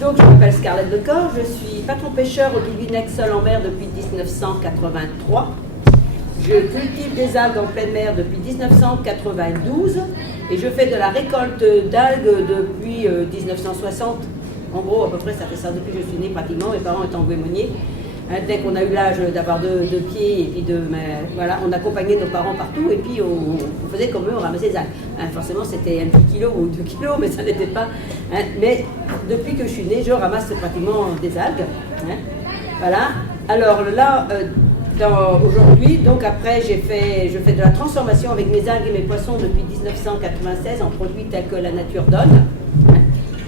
Donc, je m'appelle Scarlett Decor, je suis patron-pêcheur au Guilvinec seul en mer depuis 1983. Je cultive des algues en pleine mer depuis 1992 et je fais de la récolte d'algues depuis 1960. En gros, à peu près, ça fait ça depuis que je suis née pratiquement, mes parents étant guémoniers. Dès qu'on a eu l'âge d'avoir deux pieds, et puis voilà, on accompagnait nos parents partout, et puis on faisait comme eux, on ramassait des algues. Forcément, c'était un petit kilo ou 2 kilos, mais ça n'était pas. Mais depuis que je suis née, je ramasse pratiquement des algues. Voilà. Alors là, aujourd'hui, donc après, je fais de la transformation avec mes algues et mes poissons depuis 1996 en produits tels que la nature donne.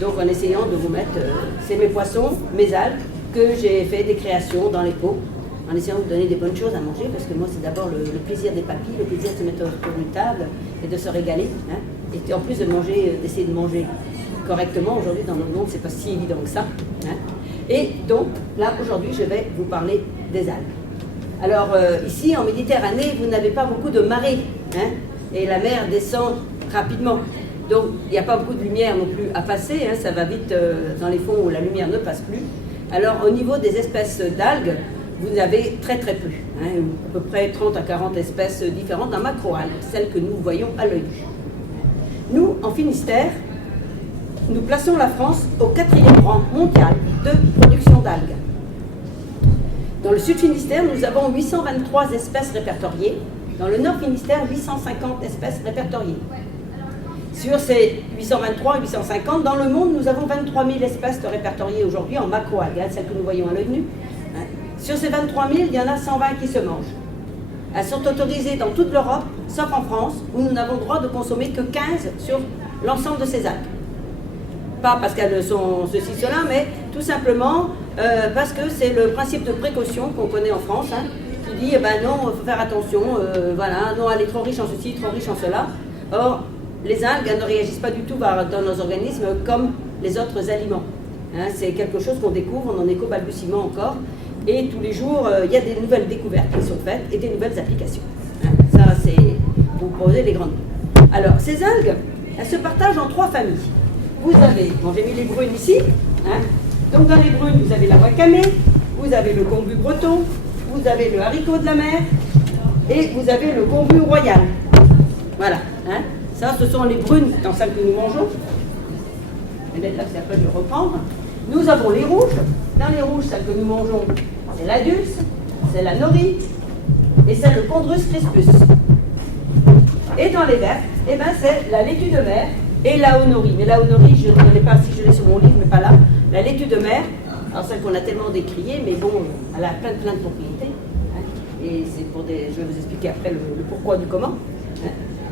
Donc en essayant de vous mettre, c'est mes poissons, mes algues, que j'ai fait des créations dans les pots, en essayant de vous donner des bonnes choses à manger, parce que moi c'est d'abord le plaisir des papilles, le plaisir de se mettre autour d'une table et de se régaler, et en plus de manger, d'essayer de manger correctement. Aujourd'hui dans notre monde c'est pas si évident que ça, Et donc là aujourd'hui je vais vous parler des algues. Alors ici en Méditerranée vous n'avez pas beaucoup de marée, et la mer descend rapidement. Donc il n'y a pas beaucoup de lumière non plus à passer, ça va vite dans les fonds où la lumière ne passe plus. Alors au niveau des espèces d'algues, vous avez très peu, à peu près 30 à 40 espèces différentes d'un macro-algues, celles que nous voyons à l'œil nu. Nous, en Finistère, nous plaçons la France au 4e rang mondial de production d'algues. Dans le sud Finistère, nous avons 823 espèces répertoriées. Dans le nord Finistère, 850 espèces répertoriées. Sur ces 823 et 850, dans le monde, nous avons 23 000 espèces répertoriées aujourd'hui en macro-algues, celles que nous voyons à l'œil nu. Sur ces 23 000, il y en a 120 qui se mangent. Elles sont autorisées dans toute l'Europe, sauf en France, où nous n'avons le droit de consommer que 15 sur l'ensemble de ces algues. Pas parce qu'elles sont ceci, cela, mais tout simplement parce que c'est le principe de précaution qu'on connaît en France, qui dit, non, il faut faire attention, voilà, non, elle est trop riche en ceci, trop riche en cela. Or, les algues ne réagissent pas du tout dans nos organismes comme les autres aliments. C'est quelque chose qu'on découvre, on en est qu'au balbutiement encore. Et tous les jours, il y a des nouvelles découvertes qui sont faites et des nouvelles applications. Ça, c'est pour poser les grandes lignes. Alors, ces algues, elles se partagent en 3 familles. Vous avez, bon, j'ai mis les brunes ici. Donc, dans les brunes, vous avez la wakame, vous avez le kombu breton, vous avez le haricot de la mer et vous avez le kombu royal. Voilà. Ça, ce sont les brunes dans celles que nous mangeons. Et là, c'est après je vais reprendre. Nous avons les rouges. Dans les rouges, celles que nous mangeons, c'est la dulce, c'est la nori et c'est le chondrus crispus. Et dans les vertes, c'est la laitue de mer et la honori. Mais la honori, je ne l'ai pas, si je l'ai sur mon livre, mais pas là. La laitue de mer, alors celle qu'on a tellement décriée, mais bon, elle a plein de propriétés. Et c'est je vais vous expliquer après le pourquoi du comment.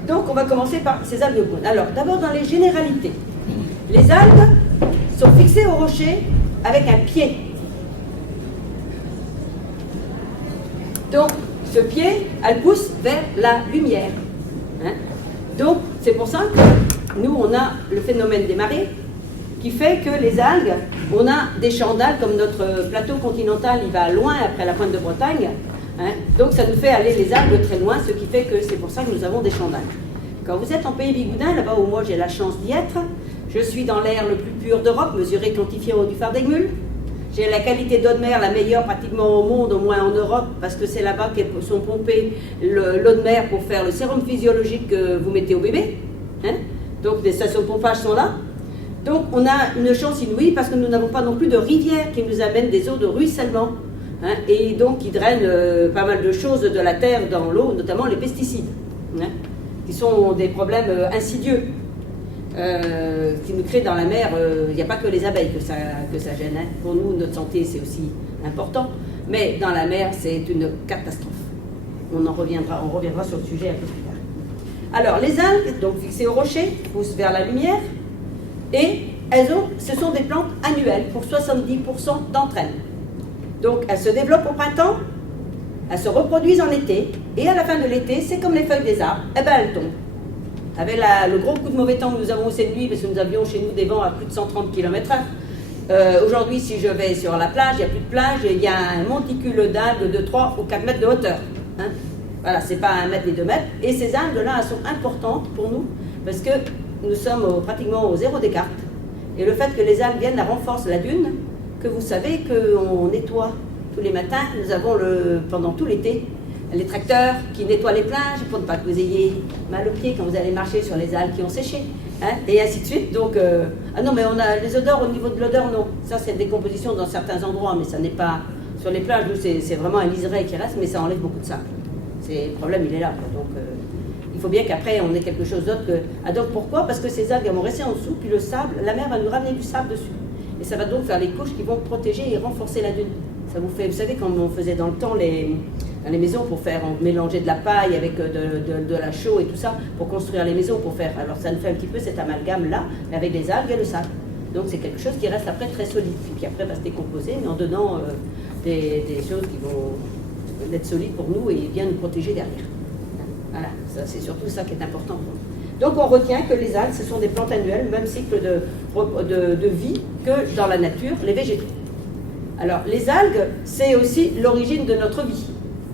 Donc, on va commencer par ces algues brunes. Alors, d'abord, dans les généralités. Les algues sont fixées au rocher avec un pied. Donc, ce pied, elle pousse vers la lumière. Donc, c'est pour ça que nous, on a le phénomène des marées qui fait que les algues, on a des champs d'algues, comme notre plateau continental, il va loin après la pointe de Bretagne. Donc ça nous fait aller les algues très loin, ce qui fait que c'est pour ça que nous avons des champs d'algues. Quand vous êtes en pays bigoudin, là-bas où moi j'ai la chance d'y être, je suis dans l'air le plus pur d'Europe, mesuré, quantifié au du phare d'Eggmühl. J'ai la qualité d'eau de mer la meilleure pratiquement au monde, au moins en Europe, parce que c'est là-bas qu'ils sont pompés l'eau de mer pour faire le sérum physiologique que vous mettez au bébé. Donc les stations de pompage sont là. Donc on a une chance inouïe parce que nous n'avons pas non plus de rivières qui nous amènent des eaux de ruissellement. Et donc qui drainent pas mal de choses de la terre dans l'eau, notamment les pesticides, qui sont des problèmes insidieux, qui nous créent dans la mer. Il n'y a pas que les abeilles que ça gêne. Pour nous, notre santé, c'est aussi important, mais dans la mer, c'est une catastrophe. On reviendra sur le sujet un peu plus tard. Alors, les algues, donc fixées au rocher, poussent vers la lumière, et ce sont des plantes annuelles pour 70% d'entre elles. Donc, elles se développent au printemps, elles se reproduisent en été, et à la fin de l'été, c'est comme les feuilles des arbres, elles tombent. Avec le gros coup de mauvais temps que nous avons cette nuit, parce que nous avions chez nous des vents à plus de 130 km/h, aujourd'hui, si je vais sur la plage, il n'y a plus de plage, et il y a un monticule d'algues de 3 ou 4 mètres de hauteur. Voilà, c'est pas 1 mètre ni 2 mètres. Et ces algues-là, elles sont importantes pour nous, parce que nous sommes pratiquement au zéro des cartes. Et le fait que les algues viennent, la renforce la dune, que vous savez qu'on nettoie tous les matins. Nous avons pendant tout l'été les tracteurs qui nettoient les plages pour ne pas que vous ayez mal aux pieds quand vous allez marcher sur les algues qui ont séché, hein, et ainsi de suite. Donc, ah non, mais on a les odeurs, au niveau de l'odeur, non. Ça, c'est décomposition dans certains endroits, mais ça n'est pas sur les plages. Nous, c'est vraiment un liseré qui reste, mais ça enlève beaucoup de sable. Le problème, il est là, quoi. Donc, il faut bien qu'après, on ait quelque chose d'autre que... Ah, donc, pourquoi? Parce que ces algues, elles vont rester en dessous, puis le sable, la mer va nous ramener du sable dessus. Et ça va donc faire les couches qui vont protéger et renforcer la dune. Ça vous fait, vous savez, comme on faisait dans le temps dans les maisons pour faire, on mélangeait de la paille avec de la chaux et tout ça pour construire les maisons, pour faire. Alors ça nous fait un petit peu cet amalgame-là, mais avec des algues et le sable. Donc c'est quelque chose qui reste après très solide, et qui après va se décomposer, mais en donnant des choses qui vont être solides pour nous et bien nous protéger derrière. Voilà, c'est surtout ça qui est important pour nous. Donc on retient que les algues, ce sont des plantes annuelles, même cycle de vie que dans la nature, les végétaux. Alors les algues, c'est aussi l'origine de notre vie.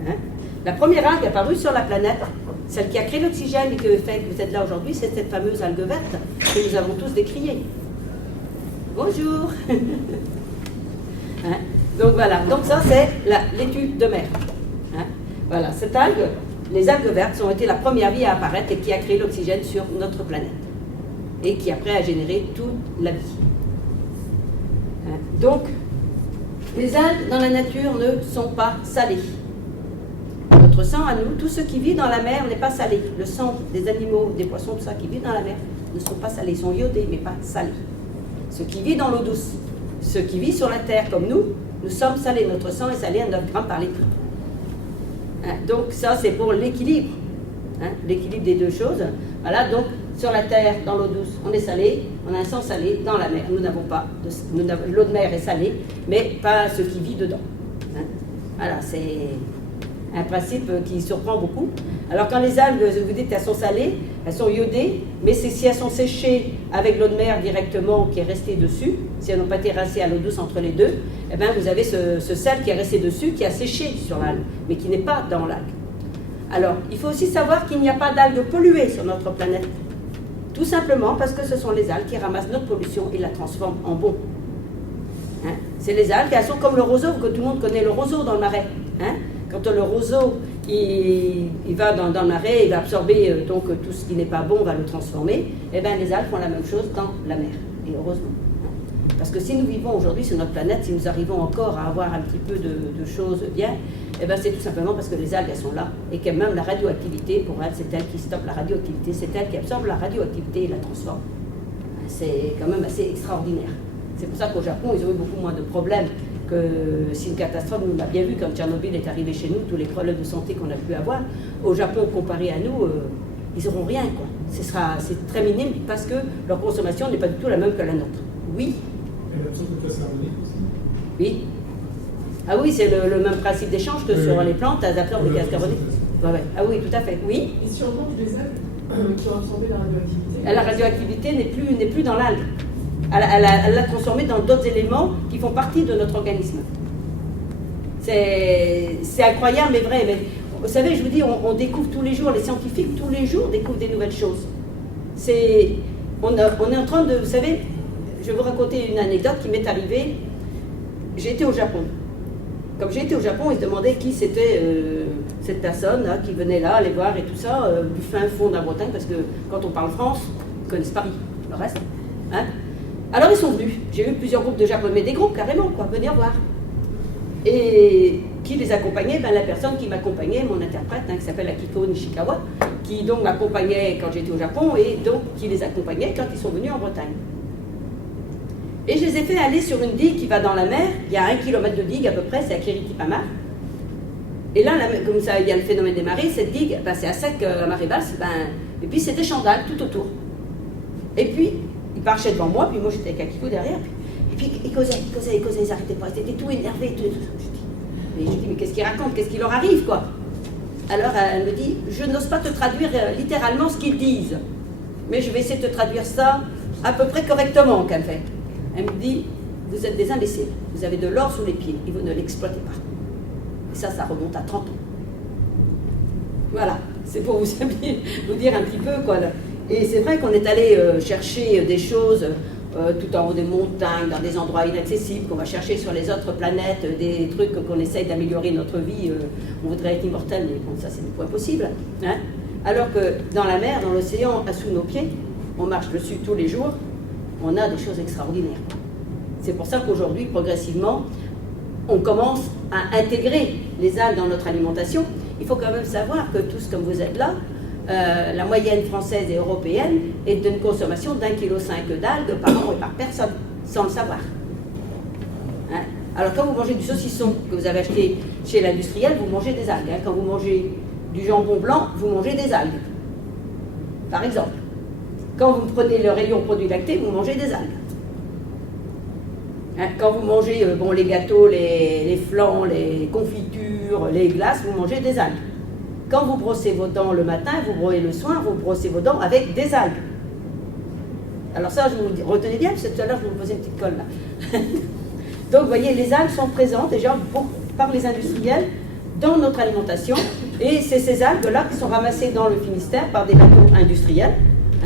Hein. La première algue apparue sur la planète, celle qui a créé l'oxygène et qui fait que vous êtes là aujourd'hui, c'est cette fameuse algue verte que nous avons tous décriée. Bonjour. Hein. Donc voilà, donc ça c'est l'étude de mer. Hein. Voilà, cette algue, les algues vertes ont été la première vie à apparaître et qui a créé l'oxygène sur notre planète. Et qui après a généré toute la vie. Hein. Donc, les algues dans la nature ne sont pas salées. Notre sang à nous, tout ce qui vit dans la mer n'est pas salé. Le sang des animaux, des poissons, tout ça qui vit dans la mer ne sont pas salés. Ils sont iodés mais pas salés. Ce qui vit dans l'eau douce, ce qui vit sur la terre comme nous sommes salés. Notre sang est salé à 9 grammes par litre. Hein, donc ça c'est pour l'équilibre. Hein, l'équilibre des deux choses. Voilà, donc sur la terre, dans l'eau douce, on est salé, on a un sang salé. Dans la mer, nous n'avons pas. L'eau de mer est salée, mais pas ce qui vit dedans. Hein. Voilà, c'est un principe qui surprend beaucoup. Alors quand les algues, vous dites qu'elles sont salées, elles sont iodées, mais c'est si elles sont séchées avec l'eau de mer directement qui est restée dessus, si elles n'ont pas été rincées à l'eau douce entre les deux, eh bien vous avez ce sel qui est resté dessus, qui a séché sur l'algue, mais qui n'est pas dans l'algue. Alors, il faut aussi savoir qu'il n'y a pas d'algues polluées sur notre planète. Tout simplement parce que ce sont les algues qui ramassent notre pollution et la transforment en bon. Hein? C'est les algues, elles sont comme le roseau, que tout le monde connaît le roseau dans le marais. Hein? Quand le roseau il va dans le marais, il va absorber donc tout ce qui n'est pas bon, va le transformer, et bien les algues font la même chose dans la mer, et heureusement. Parce que si nous vivons aujourd'hui sur notre planète, si nous arrivons encore à avoir un petit peu de choses bien, et ben c'est tout simplement parce que les algues elles sont là, et que même la radioactivité, pour elles, c'est elle qui stoppe la radioactivité, c'est elle qui absorbe la radioactivité et la transforme. C'est quand même assez extraordinaire. C'est pour ça qu'au Japon, ils ont eu beaucoup moins de problèmes que si une catastrophe, nous l'a bien vu quand Tchernobyl est arrivé chez nous, tous les problèmes de santé qu'on a pu avoir, au Japon, comparé à nous, ils n'auront rien, quoi. C'est très minime parce que leur consommation n'est pas du tout la même que la nôtre. Oui. Et l'absence de gaz carbonique aussi. Oui. Ah oui, c'est le même principe d'échange que sur les plantes, elles absorbent le gaz carbonique. Ouais, ouais. Ah oui, tout à fait. Oui. Et si on mange des algues qui ont absorbé la radioactivité? La radioactivité n'est plus dans l'algue. Elle l'a transformée dans d'autres éléments qui font partie de notre organisme. C'est incroyable mais vrai. Mais, vous savez, je vous dis, on découvre tous les jours, les scientifiques tous les jours découvrent des nouvelles choses. On est en train de, vous savez, je vais vous raconter une anecdote qui m'est arrivée. J'ai été au Japon. Comme j'ai été au Japon, ils se demandaient qui c'était cette personne là, qui venait là, aller voir et tout ça, du fin fond de la Bretagne, parce que quand on parle France, ils connaissent Paris, le reste. Hein. Alors ils sont venus. J'ai eu plusieurs groupes de Japonais, des groupes carrément, quoi, venir voir. Et qui les accompagnait? Ben, la personne qui m'accompagnait, mon interprète, hein, qui s'appelle Akiko Nishikawa, qui donc m'accompagnait quand j'étais au Japon et donc qui les accompagnait quand ils sont venus en Bretagne. Et je les ai fait aller sur une digue qui va dans la mer. Il y a 1 kilomètre de digue à peu près, c'est à Kiritipama. Et là, comme ça, il y a le phénomène des marées, cette digue, ben, c'est à sec à marée basse, ben, et puis c'est des chandales tout autour. Et puis, ils marchaient devant moi, puis moi j'étais avec Akiko derrière, et puis ils causaient, ils n'arrêtaient pas, ils étaient tout énervés, tout. Et je dis, mais qu'est-ce qu'ils racontent, qu'est-ce qui leur arrive, quoi? Alors elle me dit, je n'ose pas te traduire littéralement ce qu'ils disent, mais je vais essayer de te traduire ça à peu près correctement, qu'elle fait. Elle me dit, vous êtes des imbéciles, vous avez de l'or sous les pieds, et vous ne l'exploitez pas. Et ça remonte à 30 ans. Voilà, c'est pour vous dire un petit peu, quoi. Là. Et c'est vrai qu'on est allé chercher des choses, tout en haut des montagnes, dans des endroits inaccessibles, qu'on va chercher sur les autres planètes, des trucs qu'on essaye d'améliorer notre vie. On voudrait être immortel, mais bon, ça c'est pas possible. Hein. Alors que dans la mer, dans l'océan, sous nos pieds, on marche dessus tous les jours, on a des choses extraordinaires. C'est pour ça qu'aujourd'hui, progressivement, on commence à intégrer les algues dans notre alimentation. Il faut quand même savoir que tous comme vous êtes là, la moyenne française et européenne est d'une consommation d'1,5 kg d'algues par an et par personne, sans le savoir. Hein? Alors quand vous mangez du saucisson que vous avez acheté chez l'industriel, vous mangez des algues. Hein? Quand vous mangez du jambon blanc, vous mangez des algues. Par exemple. Quand vous prenez le rayon produits lactés, vous mangez des algues. Hein? Quand vous mangez bon, les gâteaux, les flans, les confitures, les glaces, vous mangez des algues. Quand vous brossez vos dents le matin, vous brossez le soir, vous brossez vos dents avec des algues. Alors ça, je vous retenez bien, parce que tout à l'heure, je vous posais une petite colle là. Donc, vous voyez, les algues sont présentes déjà par les industriels dans notre alimentation. Et c'est ces algues-là qui sont ramassées dans le Finistère par des bateaux industriels,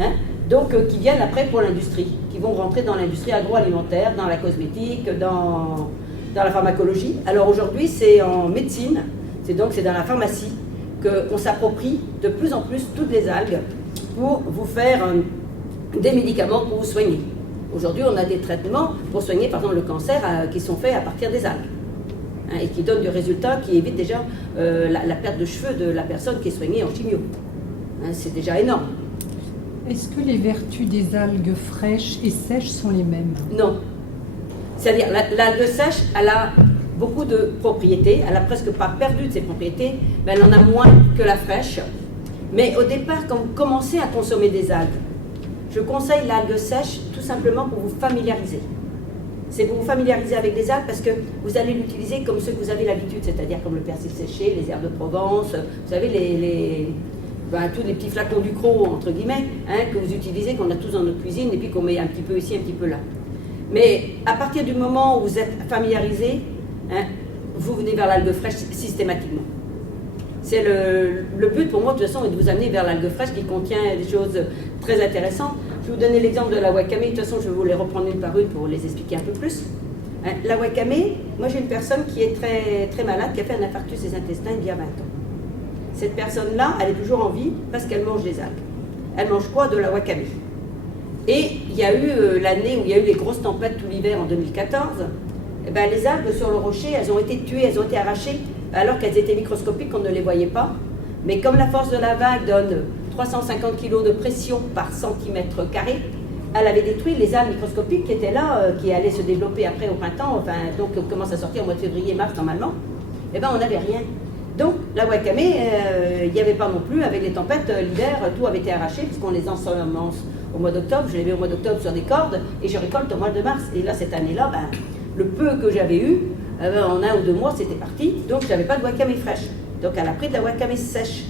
hein, donc qui viennent après pour l'industrie, qui vont rentrer dans l'industrie agroalimentaire, dans la cosmétique, dans la pharmacologie. Alors aujourd'hui, c'est en médecine, c'est dans la pharmacie, qu'on s'approprie de plus en plus toutes les algues pour vous faire des médicaments pour vous soigner. Aujourd'hui, on a des traitements pour soigner, par exemple, le cancer qui sont faits à partir des algues, hein, et qui donnent du résultat, qui évite déjà la perte de cheveux de la personne qui est soignée en chimio. Hein, c'est déjà énorme. Est-ce que les vertus des algues fraîches et sèches sont les mêmes? Non. C'est-à-dire, l'algue sèche, elle a beaucoup de propriétés, elle n'a presque pas perdu de ses propriétés, mais elle en a moins que la fraîche. Mais au départ, quand vous commencez à consommer des algues, je conseille l'algue sèche tout simplement pour vous familiariser. C'est pour vous familiariser avec les algues parce que vous allez l'utiliser comme ceux que vous avez l'habitude, c'est-à-dire comme le persil séché, les herbes de Provence, vous savez, tous les petits flacons du croc, entre guillemets, hein, que vous utilisez, qu'on a tous dans notre cuisine et puis qu'on met un petit peu ici, un petit peu là. Mais à partir du moment où vous êtes familiarisé, hein, vous venez vers l'algue fraîche systématiquement. C'est le but pour moi de toute façon est de vous amener vers l'algue fraîche qui contient des choses très intéressantes. Je vais vous donner l'exemple de la wakame, de toute façon je vais vous les reprendre une par une pour les expliquer un peu plus. Hein, la wakame, moi j'ai une personne qui est très, très malade, qui a fait un infarctus des intestins il y a 20 ans. Cette personne-là, elle est toujours en vie parce qu'elle mange des algues. Elle mange quoi? De la wakame. Et il y a eu l'année où il y a eu les grosses tempêtes tout l'hiver en 2014, eh ben, les algues sur le rocher, elles ont été tuées, elles ont été arrachées, alors qu'elles étaient microscopiques, on ne les voyait pas. Mais comme la force de la vague donne 350 kg de pression par centimètre carré, elle avait détruit les algues microscopiques qui étaient là, qui allaient se développer après au printemps, enfin, donc on commence à sortir au mois de février-mars normalement. Eh bien, on n'avait rien. Donc, la wakame, il n'y avait pas non plus, avec les tempêtes, l'hiver, tout avait été arraché, puisqu'on les ensemence au mois d'octobre. Je les mets au mois d'octobre sur des cordes, et je récolte au mois de mars. Et là, cette année-là, ben, le peu que j'avais eu, en 1 ou 2 mois, c'était parti, donc je n'avais pas de wakame fraîche. Donc, elle a pris de la wakame sèche.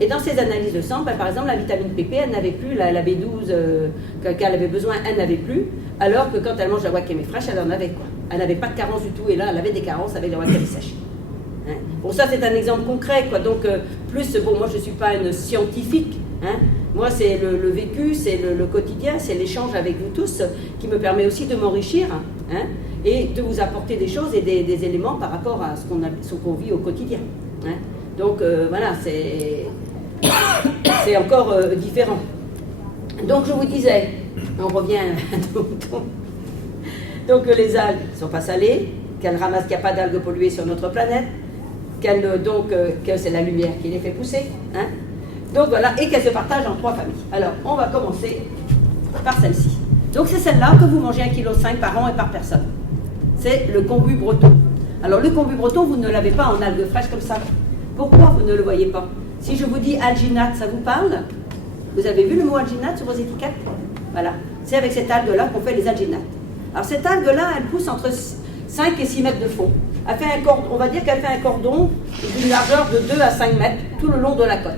Et dans ses analyses de sang, ben, par exemple, la vitamine PP, elle n'avait plus, la B12 qu'elle avait besoin, elle n'avait plus, alors que quand elle mange la wakame fraîche, elle en avait quoi. Elle n'avait pas de carence du tout, et là, elle avait des carences avec la wakame sèche. Hein. Bon, ça, c'est un exemple concret, quoi. Donc, bon, moi, je ne suis pas une scientifique, hein. Moi, c'est le vécu, c'est le quotidien, c'est l'échange avec vous tous qui me permet aussi de m'enrichir, hein, et de vous apporter des choses et des éléments par rapport à ce qu'on vit au quotidien. Hein. Donc, voilà, c'est encore différent. Donc, je vous disais, on revient donc les algues ne sont pas salées, qu'elles ramassent, qu'il n'y a pas d'algues polluées sur notre planète, que c'est la lumière qui les fait pousser, hein. Donc voilà, et qu'elles se partagent en 3 familles. Alors, on va commencer par celle-ci. Donc c'est celle-là que vous mangez 1,5 kg par an et par personne. C'est le kombu breton. Alors le kombu breton, vous ne l'avez pas en algues fraîches comme ça. Pourquoi vous ne le voyez pas? Si je vous dis alginate, ça vous parle? Vous avez vu le mot alginate sur vos étiquettes? Voilà, c'est avec cette algue-là qu'on fait les alginates. Alors cette algue-là, elle pousse entre 5 et 6 mètres de fond. Elle fait un cordon, on va dire qu'elle fait un cordon d'une largeur de 2 à 5 mètres tout le long de la côte.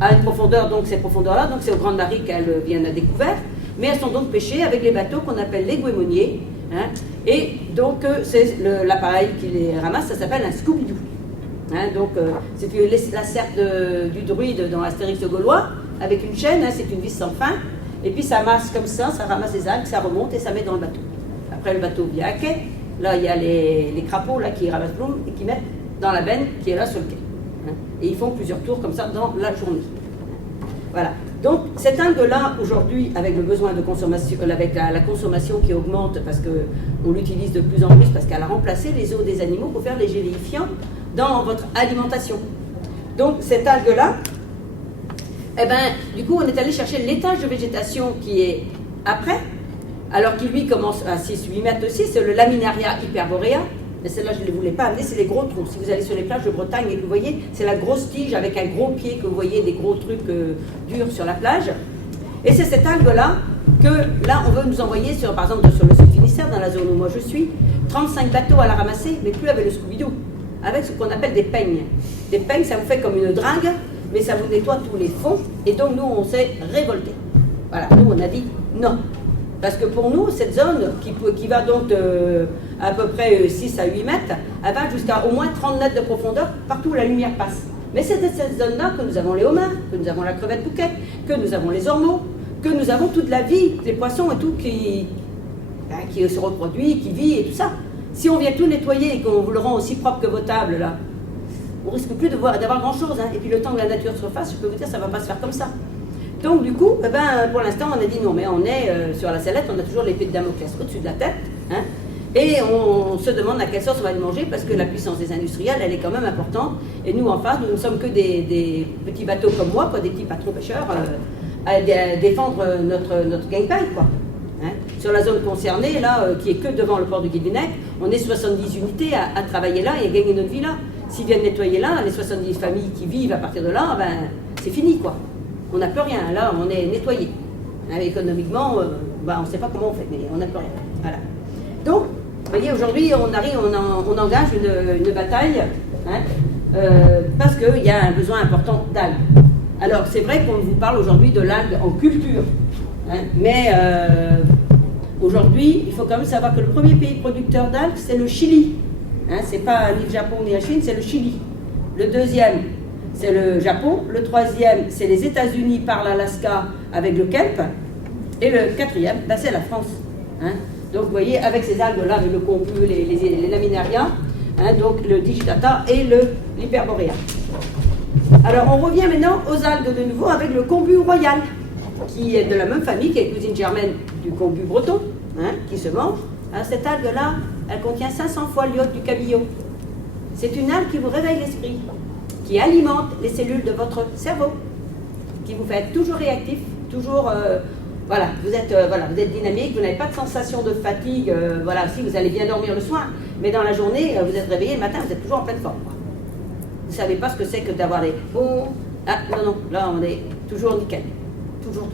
À une profondeur, donc ces profondeurs-là, donc c'est aux Grandes Maries qu'elles viennent à découvert, mais elles sont donc pêchées avec les bateaux qu'on appelle les guémoniers, hein, et donc c'est l'appareil qui les ramasse, ça s'appelle un Scooby-Doo. Hein, donc c'est la serpe du druide dans Astérix le Gaulois, avec une chaîne, hein, c'est une vis sans fin, et puis ça masse comme ça ramasse les algues, ça remonte et ça met dans le bateau. Après le bateau vient à quai, là il y a les crapauds là, qui ramassent l'eau et qui mettent dans la benne qui est là sur le quai. Hein. Et ils font plusieurs tours comme ça dans la journée. Voilà. Donc cette algue-là, aujourd'hui, avec le besoin de consommation, avec la consommation qui augmente parce qu'on l'utilise de plus en plus, parce qu'elle a remplacé les os des animaux pour faire les gélifiants dans votre alimentation. Donc cette algue-là, eh ben, du coup, on est allé chercher l'étage de végétation qui est après, alors qu'il lui commence à 6-8 mètres aussi, c'est le Laminaria hyperborea. Mais celle-là, je ne voulais pas amener, c'est les gros troncs. Si vous allez sur les plages de Bretagne et que vous voyez, c'est la grosse tige avec un gros pied que vous voyez, des gros trucs durs sur la plage. Et c'est cette algue-là que, là, on veut nous envoyer, par exemple, sur le sud Finistère, dans la zone où moi je suis, 35 bateaux à la ramasser, mais plus avec le Scooby-Doo, avec ce qu'on appelle des peignes. Des peignes, ça vous fait comme une dringue, mais ça vous nettoie tous les fonds. Et donc, nous, on s'est révoltés. Voilà, nous, on a dit non. Parce que pour nous, cette zone qui va donc de à peu près 6 à 8 mètres, elle va jusqu'à au moins 30 mètres de profondeur, partout où la lumière passe. Mais c'est de cette zone-là que nous avons les homards, que nous avons la crevette bouquet, que nous avons les ormeaux, que nous avons toute la vie, les poissons et tout qui se reproduit, qui vit et tout ça. Si on vient tout nettoyer et qu'on vous le rend aussi propre que vos tables, là, on risque plus d'avoir grand-chose. Hein. Et puis le temps que la nature se refasse, je peux vous dire, ça ne va pas se faire comme ça. Donc du coup, pour l'instant, on a dit non, mais on est sur la sellette, on a toujours l'épée de Damoclès au-dessus de la tête, hein, et on se demande à quelle sauce on va le manger, parce que la puissance des industriels, elle est quand même importante, et nous, en face, nous ne sommes que des petits bateaux comme moi, quoi, des petits patrons pêcheurs, à défendre notre gagne-pain, quoi. Hein. Sur la zone concernée, là, qui est que devant le port de Guilvinec, on est 70 unités à travailler là et à gagner notre vie là. S'ils viennent nettoyer là, les 70 familles qui vivent à partir de là, c'est fini, quoi. On n'a plus rien, là on est nettoyé. Hein, économiquement, on ne sait pas comment on fait, mais on n'a plus rien. Voilà. Donc, vous voyez, aujourd'hui, on engage une bataille, hein, parce qu'il y a un besoin important d'algues. Alors, c'est vrai qu'on vous parle aujourd'hui de l'algue en culture, hein, mais aujourd'hui, il faut quand même savoir que le premier pays producteur d'algues, c'est le Chili. Hein, c'est pas ni le Japon ni la Chine, c'est le Chili. Le deuxième, c'est le Japon. Le troisième, c'est les États-Unis par l'Alaska avec le kelp. Et le quatrième, c'est la France. Hein. Donc vous voyez, avec ces algues-là, avec le kombu, les laminaria, hein, donc le digitata et l'hyperborea. Alors on revient maintenant aux algues de nouveau avec le kombu royal, qui est de la même famille, qui est cousine germaine du kombu breton, hein, qui se mange. Alors, cette algue-là, elle contient 500 fois l'iode du cabillaud. C'est une algue qui vous réveille l'esprit, qui alimente les cellules de votre cerveau, qui vous fait être toujours réactif, toujours, vous êtes dynamique, vous n'avez pas de sensation de fatigue, si vous allez bien dormir le soir, mais dans la journée, vous êtes réveillé le matin, vous êtes toujours en pleine forme. Vous ne savez pas ce que c'est que d'avoir les... non, là on est toujours nickel, toujours.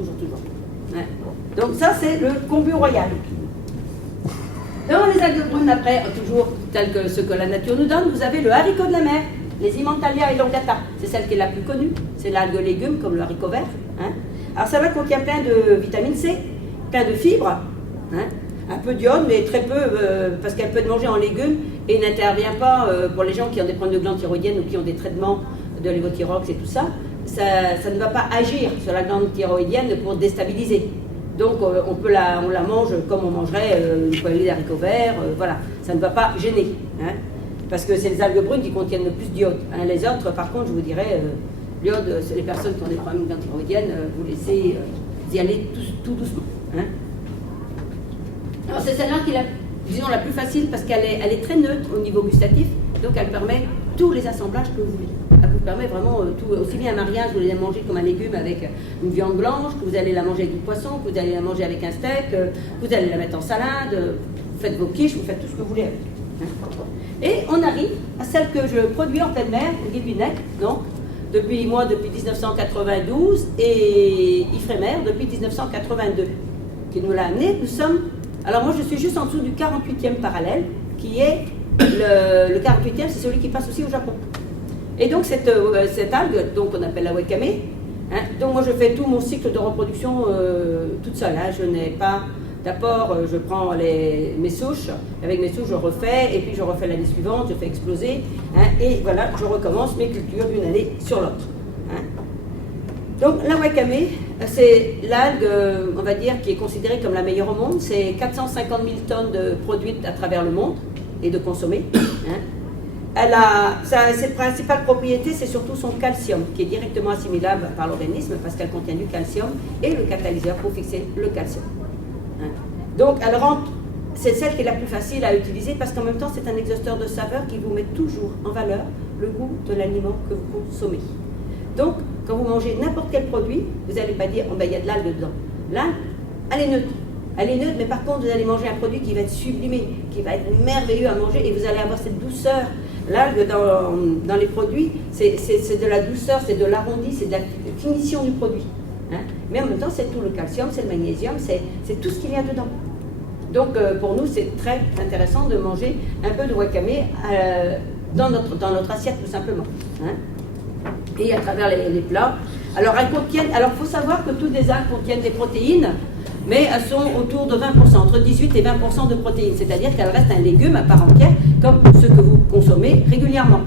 Ouais. Donc ça c'est le kombu royal. Dans les algues brunes, après, toujours telles que ce que la nature nous donne, vous avez le haricot de la mer, les Immantalia elongata. C'est celle qui est la plus connue. C'est l'algue légume, comme le haricot vert. Hein. Alors, ça contient plein de vitamine C, plein de fibres, hein. Un peu d'iode, mais très peu, parce qu'elle peut être mangée en légumes et n'intervient pas pour les gens qui ont des problèmes de glandes thyroïdiennes ou qui ont des traitements de lévothyrox et tout ça. Ça ne va pas agir sur la glande thyroïdienne pour déstabiliser. Donc on la mange comme on mangerait une poêlée d'haricots verts, ça ne va pas gêner, hein, parce que c'est les algues brunes qui contiennent le plus d'iode. Hein. Les autres, par contre, je vous dirais, l'iode, c'est les personnes qui ont des problèmes de thyroïdienne, vous laissez y aller tout doucement. Hein. Alors c'est celle-là qui est la plus facile parce qu'elle est très neutre au niveau gustatif, donc elle permet tous les assemblages que vous voulez. Elle vous permet vraiment tout, aussi bien un mariage, vous allez la manger comme un légume avec une viande blanche, que vous allez la manger avec du poisson, que vous allez la manger avec un steak, que vous allez la mettre en salade, vous faites vos quiches, vous faites tout ce que vous voulez avec. Hein. Et on arrive à celle que je produis en pleine mer, au Guilvinec, donc, depuis 1992, et Ifremer depuis 1982, qui nous l'a amené. Nous sommes, alors moi je suis juste en dessous du 48e parallèle, qui est, le 48e, c'est celui qui passe aussi au Japon. Et donc cette algue, donc on appelle la wakame, hein, donc moi je fais tout mon cycle de reproduction toute seule, hein, je n'ai pas d'apport, je prends mes souches, avec mes souches je refais, et puis je refais l'année suivante, je fais exploser, hein, et voilà, je recommence mes cultures d'une année sur l'autre. Hein. Donc la wakame, C'est l'algue, on va dire, qui est considérée comme la meilleure au monde. C'est 450 000 tonnes de produites à travers le monde et de consommées. Ses principales propriétés, c'est surtout son calcium, qui est directement assimilable par l'organisme parce qu'elle contient du calcium et le catalyseur pour fixer le calcium. Donc, c'est celle qui est la plus facile à utiliser parce qu'en même temps, c'est un exhausteur de saveur qui vous met toujours en valeur le goût de l'aliment que vous consommez. Donc, quand vous mangez n'importe quel produit, vous n'allez pas dire, oh ben il y a de l'algue dedans. L'algue, elle est neutre. Elle est neutre, mais par contre, vous allez manger un produit qui va être sublimé, qui va être merveilleux à manger et vous allez avoir cette douceur. L'algue dans les produits, c'est de la douceur, c'est de l'arrondi, c'est de la finition du produit. Mais en même temps, c'est tout le calcium, c'est le magnésium, c'est tout ce qu'il y a dedans. Donc, pour nous, c'est très intéressant de manger un peu de wakame dans notre assiette, tout simplement. Et à travers les plats. Alors, il faut savoir que toutes les algues contiennent des protéines, mais elles sont autour de 20%, entre 18 et 20% de protéines, c'est-à-dire qu'elles restent un légume à part entière, comme ceux que vous consommez régulièrement.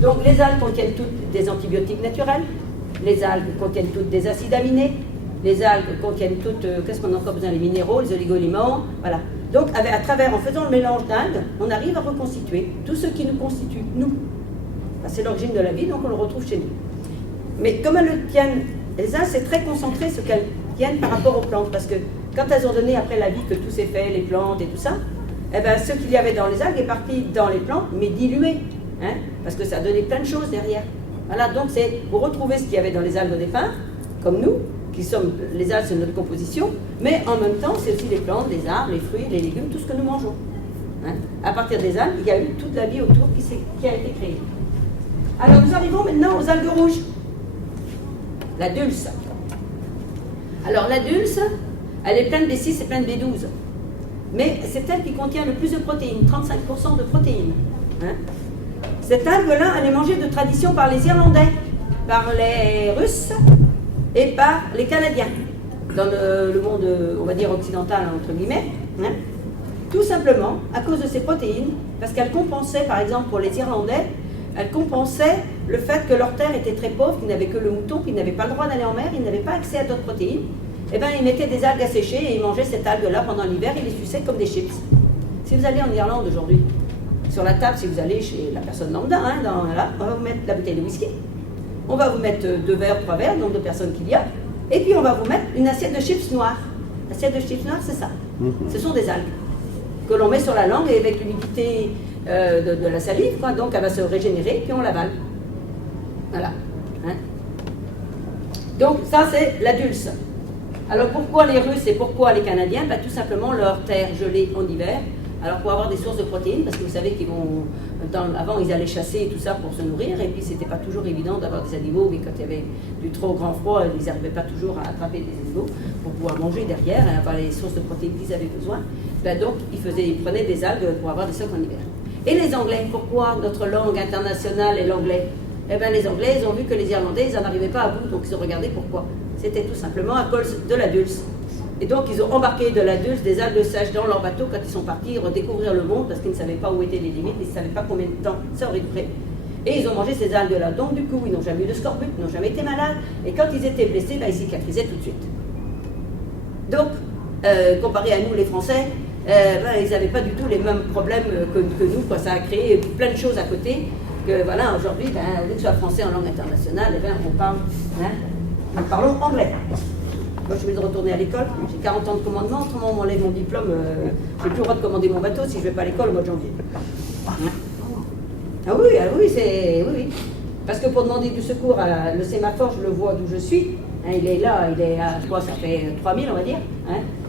Donc, les algues contiennent toutes des antibiotiques naturels, les algues contiennent toutes des acides aminés, les algues contiennent toutes, qu'est-ce qu'on a encore besoin, les minéraux, les oligo-éléments, voilà. Donc, en faisant le mélange d'algues, on arrive à reconstituer tout ce qui nous constitue, nous. C'est l'origine de la vie, donc on le retrouve chez nous. Mais comme elles le tiennent, les algues, c'est très concentré ce qu'elles tiennent par rapport aux plantes, parce que quand elles ont donné après la vie que tout s'est fait, les plantes et tout ça, eh ben, ce qu'il y avait dans les algues est parti dans les plantes, mais dilué, parce que ça a donné plein de choses derrière. Voilà, donc vous retrouvez ce qu'il y avait dans les algues au départ, comme nous, les algues c'est notre composition, mais en même temps c'est aussi les plantes, les arbres, les fruits, les légumes, tout ce que nous mangeons. À partir des algues, il y a eu toute la vie autour qui a été créée. Alors nous arrivons maintenant aux algues rouges. La dulce. Alors la dulce, elle est pleine B6 et pleine B12. Mais c'est elle qui contient le plus de protéines, 35% de protéines. Cette algue-là, elle est mangée de tradition par les Irlandais, par les Russes et par les Canadiens, dans le monde, on va dire, occidental, entre guillemets. Tout simplement à cause de ces protéines, parce qu'elles compensaient, par exemple, pour les Irlandais, elles compensaient le fait que leur terre était très pauvre, qu'ils n'avaient que le mouton, qu'ils n'avaient pas le droit d'aller en mer, ils n'avaient pas accès à d'autres protéines. Eh bien, ils mettaient des algues à sécher et ils mangeaient cette algue-là pendant l'hiver, ils les suçaient comme des chips. Si vous allez en Irlande aujourd'hui, sur la table, si vous allez chez la personne lambda, on va vous mettre la bouteille de whisky, on va vous mettre 2 verres, 3 verres, le nombre de personnes qu'il y a, et puis on va vous mettre une assiette de chips noires. L'assiette de chips noires, c'est ça. Ce sont des algues que l'on met sur la langue et avec l'humidité de la salive, quoi, donc elle va se régénérer, puis on l'avale. Voilà. Donc ça, c'est la dulce. Alors pourquoi les Russes et pourquoi les Canadiens? Tout simplement leur terre gelée en hiver. Alors pour avoir des sources de protéines, parce que vous savez qu'ils vont, avant ils allaient chasser et tout ça pour se nourrir, et puis c'était pas toujours évident d'avoir des animaux, mais quand il y avait du trop grand froid, ils n'arrivaient pas toujours à attraper des animaux pour pouvoir manger derrière et avoir les sources de protéines qu'ils avaient besoin. Donc ils prenaient des algues pour avoir des stocks en hiver. Et les Anglais, pourquoi notre langue internationale est l'anglais? Eh bien les Anglais, ils ont vu que les Irlandais, ils n'en arrivaient pas à bout, donc ils ont regardé pourquoi. C'était tout simplement à cause de la dulce. Et donc, ils ont embarqué de la dulce, des algues sèches dans leur bateau quand ils sont partis redécouvrir le monde parce qu'ils ne savaient pas où étaient les limites, ils ne savaient pas combien de temps ça aurait duré. Et ils ont mangé ces algues-là. Donc, du coup, ils n'ont jamais eu de scorbut, ils n'ont jamais été malades. Et quand ils étaient blessés, ils cicatrisaient tout de suite. Donc, comparé à nous, les Français, ils n'avaient pas du tout les mêmes problèmes que nous. Quoi. Ça a créé plein de choses à côté. Que voilà, aujourd'hui, au lieu que ce soit français en langue internationale, nous parlons anglais. Moi, je vais retourner à l'école, j'ai 40 ans de commandement, autrement on m'enlève mon diplôme, j'ai plus le droit de commander mon bateau si je ne vais pas à l'école au mois de janvier. Ah oui, oui. Parce que pour demander du secours à le sémaphore, je le vois d'où je suis, il est là, il est à, je crois, ça fait 3000 on va dire.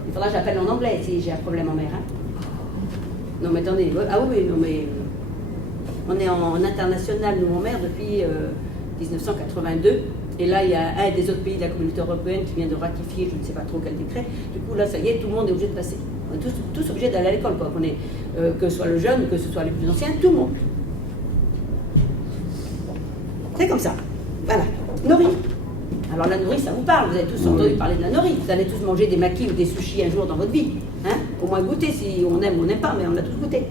Il faudra que j'appelle en anglais si j'ai un problème en mer. Non mais attendez, on est en international, nous en mer, depuis 1982. Et là, il y a un des autres pays de la communauté européenne qui vient de ratifier, je ne sais pas trop quel décret. Du coup, là, ça y est, tout le monde est obligé de passer. On est tous obligés d'aller à l'école, quoi. Que ce soit le jeune, que ce soit les plus anciens, tout le monde. C'est comme ça. Voilà. Nori. Alors la nori, ça vous parle. Vous avez tous entendu parler de la nori. Vous allez tous manger des makis ou des sushis un jour dans votre vie. Au moins goûter, si on aime ou on n'aime pas, mais on a tous goûté.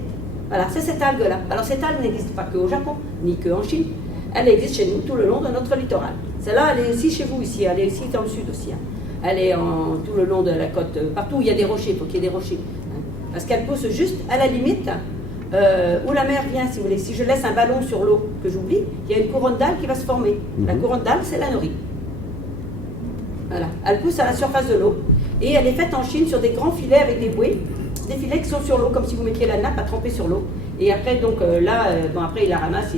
Voilà, c'est cette algue-là. Alors cette algue n'existe pas qu'au Japon, ni qu'en Chine. Elle existe chez nous tout le long de notre littoral. Celle-là, elle est aussi chez vous ici, elle est ici dans le sud aussi. Hein. Elle est tout le long de la côte, partout où il y a des rochers, il faut qu'il y ait des rochers. Hein. Parce qu'elle pousse juste à la limite où la mer vient, si vous voulez. Si je laisse un ballon sur l'eau que j'oublie, il y a une couronne d'algues qui va se former. La couronne d'algues, c'est la nori. Voilà. Elle pousse à la surface de l'eau. Et elle est faite en Chine sur des grands filets avec des bouées. Des filets qui sont sur l'eau, comme si vous mettiez la nappe à tremper sur l'eau. Et après, donc après, ils la ramassent,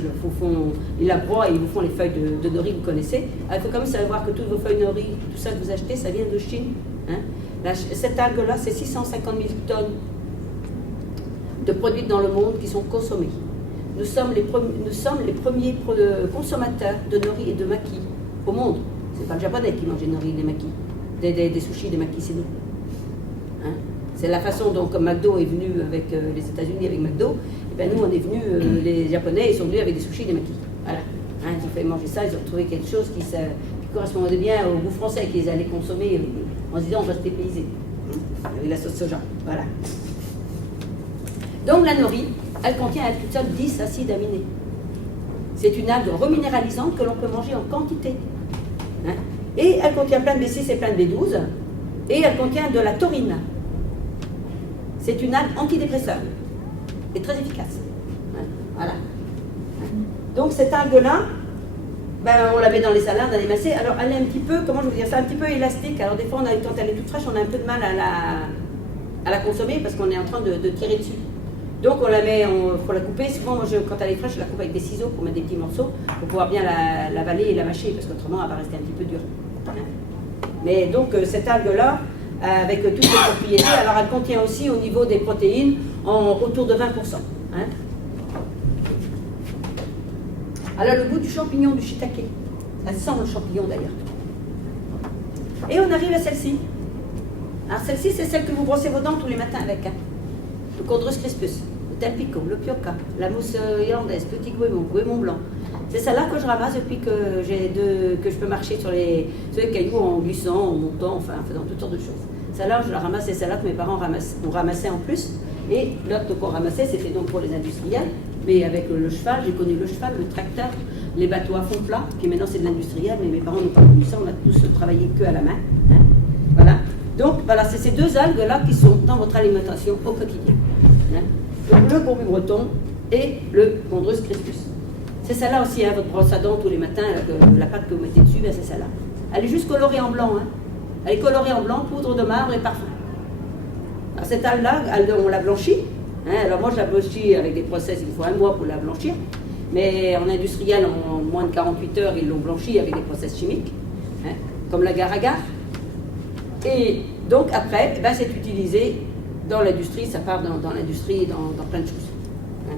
ils la broient et ils vous font les feuilles de nori que vous connaissez. Il faut quand même savoir que toutes vos feuilles de nori, tout ça que vous achetez, ça vient de Chine. Hein. Cette algue-là, c'est 650 000 tonnes de produits dans le monde qui sont consommés. Nous sommes les premiers consommateurs de nori et de maki au monde. C'est pas le japonais qui mange des nori et des maki. Des sushis, des makis, c'est nous. Hein. C'est la façon dont comme McDo est venu avec les États-Unis avec McDo, et bien nous on est venus, les Japonais ils sont venus avec des sushis et des makis. Voilà. Hein, ils ont fait manger ça, ils ont trouvé quelque chose qui correspondait bien au goût français qu'ils allaient consommer en se disant on va se dépayser. Avec la sauce soja. Voilà. Donc la nori, elle contient à elle toute seule 10 acides aminés. C'est une algue reminéralisante que l'on peut manger en quantité. Hein. Et elle contient plein de B6 et plein de B12. Et elle contient de la taurine. C'est une algue antidépresseur et très efficace. Voilà. Donc cette algue-là, ben, on la met dans les salades, dans les macés. Alors elle est un petit peu, comment je veux dire, c'est un petit peu élastique. Alors des fois, quand elle est toute fraîche, on a un peu de mal à la consommer parce qu'on est en train de tirer dessus. Donc on la met, il faut la couper. Souvent, moi, quand elle est fraîche, je la coupe avec des ciseaux pour mettre des petits morceaux pour pouvoir bien l'avaler et la mâcher parce qu'autrement, elle va rester un petit peu dure. Mais donc cette algue-là, avec toutes les propriétés, alors elle contient aussi au niveau des protéines autour de 20%. Hein. Elle a le goût du champignon, du shiitake. Elle sent le champignon d'ailleurs. Et on arrive à celle-ci. Alors celle-ci, c'est celle que vous brossez vos dents tous les matins avec. Hein. Le Chondrus crispus, le Telpico, le Pioca, la mousse irlandaise, petit goémon blanc. C'est celle-là que je ramasse depuis que je peux marcher sur les cailloux en glissant, en montant, enfin en faisant toutes sortes de choses. Celle-là, je la ramasse, c'est celle-là que mes parents ont ramassé en plus. Et l'autre qu'on ramassait, c'était donc pour les industriels. Mais avec le cheval, j'ai connu le cheval, le tracteur, les bateaux à fond plat, qui maintenant c'est de l'industriel, mais mes parents n'ont pas connu ça, on a tous travaillé que à la main. Hein. Voilà. Donc voilà, c'est ces deux algues-là qui sont dans votre alimentation au quotidien. Hein. Donc le gourmet breton et le Chondrus crispus. C'est celle-là aussi, hein, votre brosse à dents tous les matins, la pâte que vous mettez dessus, ben c'est celle-là. Elle est juste colorée en blanc. Hein. Elle est colorée en blanc, poudre de marbre et parfum. Alors cette algue-là, on la blanchit. Hein. Alors moi je la blanchis avec des process, il faut un mois pour la blanchir. Mais en industriel, en moins de 48 heures, ils l'ont blanchie avec des process chimiques, hein, comme l'agar-agar. Et donc après, ben, c'est utilisé dans l'industrie, ça part dans l'industrie, dans plein de choses. Hein.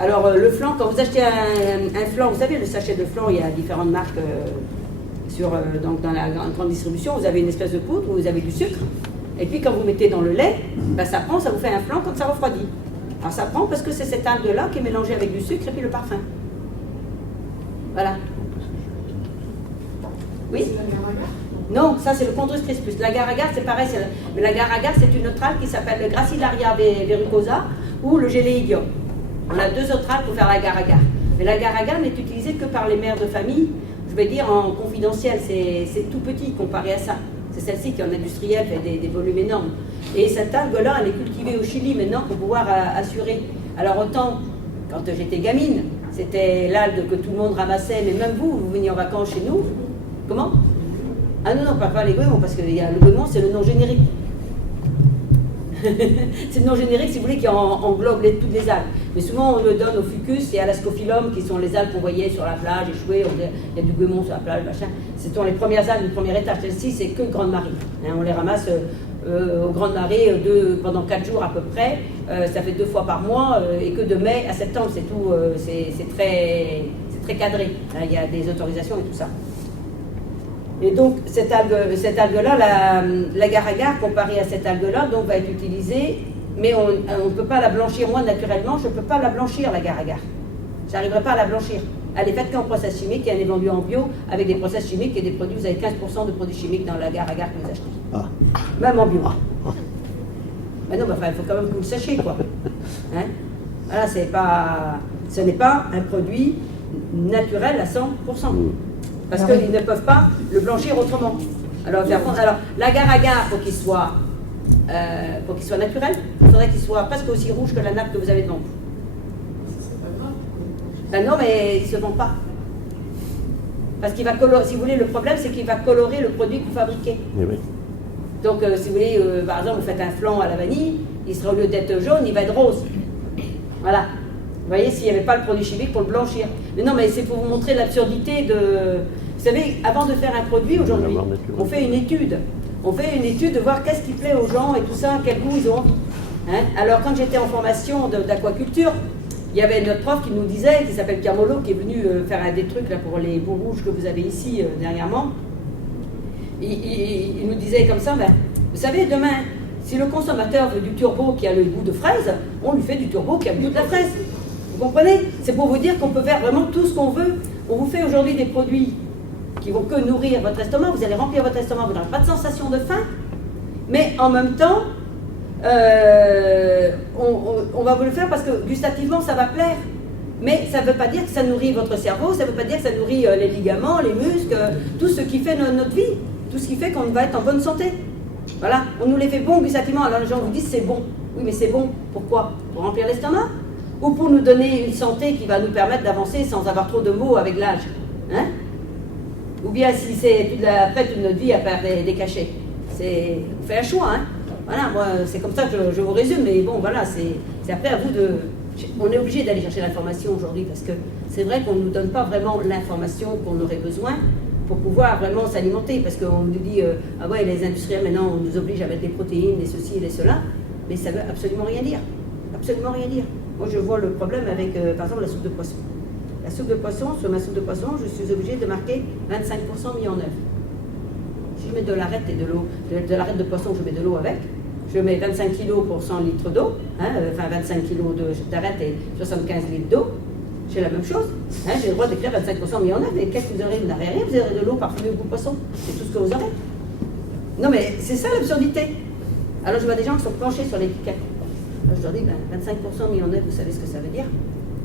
Alors le flan, quand vous achetez un flan, vous savez, le sachet de flan, il y a différentes marques donc dans la grande distribution, vous avez une espèce de poudre où vous avez du sucre. Et puis quand vous mettez dans le lait, ben, ça prend, ça vous fait un flan quand ça refroidit. Alors ça prend parce que c'est cette algue-là qui est mélangée avec du sucre et puis le parfum. Voilà. Oui? Non, ça c'est le Chondrus crispus. L'agar-agar c'est pareil, mais l'agar-agar c'est une autre algue qui s'appelle le Gracilaria verrucosa ou le Géléidium. On a deux autres algues pour faire l'agar-agar. Mais l'agar-agar n'est utilisé que par les mères de famille, je vais dire en confidentiel, c'est tout petit comparé à ça. C'est celle-ci qui en industriel fait des volumes énormes. Et cette algue-là, elle est cultivée au Chili maintenant pour pouvoir assurer. Alors autant, quand j'étais gamine, c'était l'algue que tout le monde ramassait, mais même vous veniez en vacances chez nous. Comment? Ah non, pas les goémons, parce que le goémon, c'est le nom générique. C'est le nom générique, si vous voulez, qui englobe toutes les algues. Mais souvent, on le donne au fucus et à l'ascophyllum, qui sont les algues qu'on voyait sur la plage, échouées. Il y a du goémon sur la plage, machin. Ce sont les premières algues du premier étage. Celle-ci, c'est que grande marée. Hein, on les ramasse aux grandes marées pendant 4 jours à peu près. Ça fait 2 fois par mois, et que de mai à septembre, c'est tout. C'est très cadré. Hein, il y a des autorisations et tout ça. Et donc, cette algue-là, l'agar-agar, comparée à cette algue-là, donc, va être utilisée, mais on ne peut pas la blanchir. Moi, naturellement, je ne peux pas la blanchir, l'agar-agar. Je n'arriverai pas à la blanchir. Elle est faite qu'en process chimique et elle est vendue en bio avec des process chimiques et des produits. Vous avez 15% de produits chimiques dans l'agar-agar que vous achetez. Ah. Même en bio. Mais non, il faut quand même que vous le sachiez, quoi. Hein? Voilà, ce n'est pas un produit naturel à 100%. Parce Alors, qu'ils ne peuvent pas le blanchir autrement. Alors, l'agar-agar, pour qu'il soit naturel, il faudrait qu'il soit presque aussi rouge que la nappe que vous avez devant vous. C'est pas grave. Ben non, mais il ne se vend pas. Parce qu'il va colorer, si vous voulez, le problème, c'est qu'il va colorer le produit que vous fabriquez. Eh oui. Donc, si vous voulez, par exemple, vous faites un flan à la vanille, il sera au lieu d'être jaune, il va être rose. Voilà. Vous voyez, s'il n'y avait pas le produit chimique pour le blanchir. Mais non, mais c'est pour vous montrer l'absurdité de... Vous savez, avant de faire un produit, aujourd'hui, on fait une étude. On fait une étude de voir qu'est-ce qui plaît aux gens et tout ça, quel goût ils ont envie. Hein? Alors, quand j'étais en formation d'aquaculture, il y avait notre prof qui nous disait, qui s'appelle Camolo, qui est venu faire des trucs là, pour les bouts rouges que vous avez ici dernièrement. Il nous disait comme ça, ben, vous savez, demain, si le consommateur veut du turbo qui a le goût de fraise, on lui fait du turbo qui a le goût de la fraise. Vous comprenez? C'est pour vous dire qu'on peut faire vraiment tout ce qu'on veut. On vous fait aujourd'hui des produits qui vont que nourrir votre estomac, vous allez remplir votre estomac, vous n'aurez pas de sensation de faim, mais en même temps, on va vous le faire parce que gustativement ça va plaire. Mais ça ne veut pas dire que ça nourrit votre cerveau, ça ne veut pas dire que ça nourrit les ligaments, les muscles, tout ce qui fait notre vie, tout ce qui fait qu'on va être en bonne santé. Voilà, on nous les fait bons gustativement, alors les gens vous disent c'est bon. Oui, mais c'est bon, pourquoi? Pour remplir l'estomac? Ou pour nous donner une santé qui va nous permettre d'avancer sans avoir trop de maux avec l'âge, hein? Ou bien si c'est après toute notre vie à faire des cachets. On fait un choix, hein? Voilà, moi c'est comme ça que je vous résume, mais bon voilà, c'est après à vous de... On est obligé d'aller chercher l'information aujourd'hui parce que c'est vrai qu'on ne nous donne pas vraiment l'information qu'on aurait besoin pour pouvoir vraiment s'alimenter, parce qu'on nous dit ah ouais, les industriels maintenant on nous oblige à mettre des protéines, des ceci et des cela, mais ça ne veut absolument rien dire. Absolument rien dire. Moi je vois le problème avec par exemple la soupe de poisson. La soupe de poisson, sur ma soupe de poisson, je suis obligée de marquer 25% mis en œuf. Si je mets de l'arête et de l'eau, de l'arête de poisson, je mets de l'eau avec, je mets 25 kg pour 100 litres d'eau, hein, enfin 25 kg d'arête et 75 litres d'eau, j'ai la même chose. Hein, j'ai le droit d'écrire 25% mis en œuf, mais qu'est-ce que vous aurez? Vous n'aurez rien, vous aurez de l'eau parfumée au goût poisson. C'est tout ce que vous aurez. Non mais c'est ça l'absurdité. Alors je vois des gens qui sont penchés sur l'étiquette. Alors je leur dis, 25% mis en œuf, vous savez ce que ça veut dire?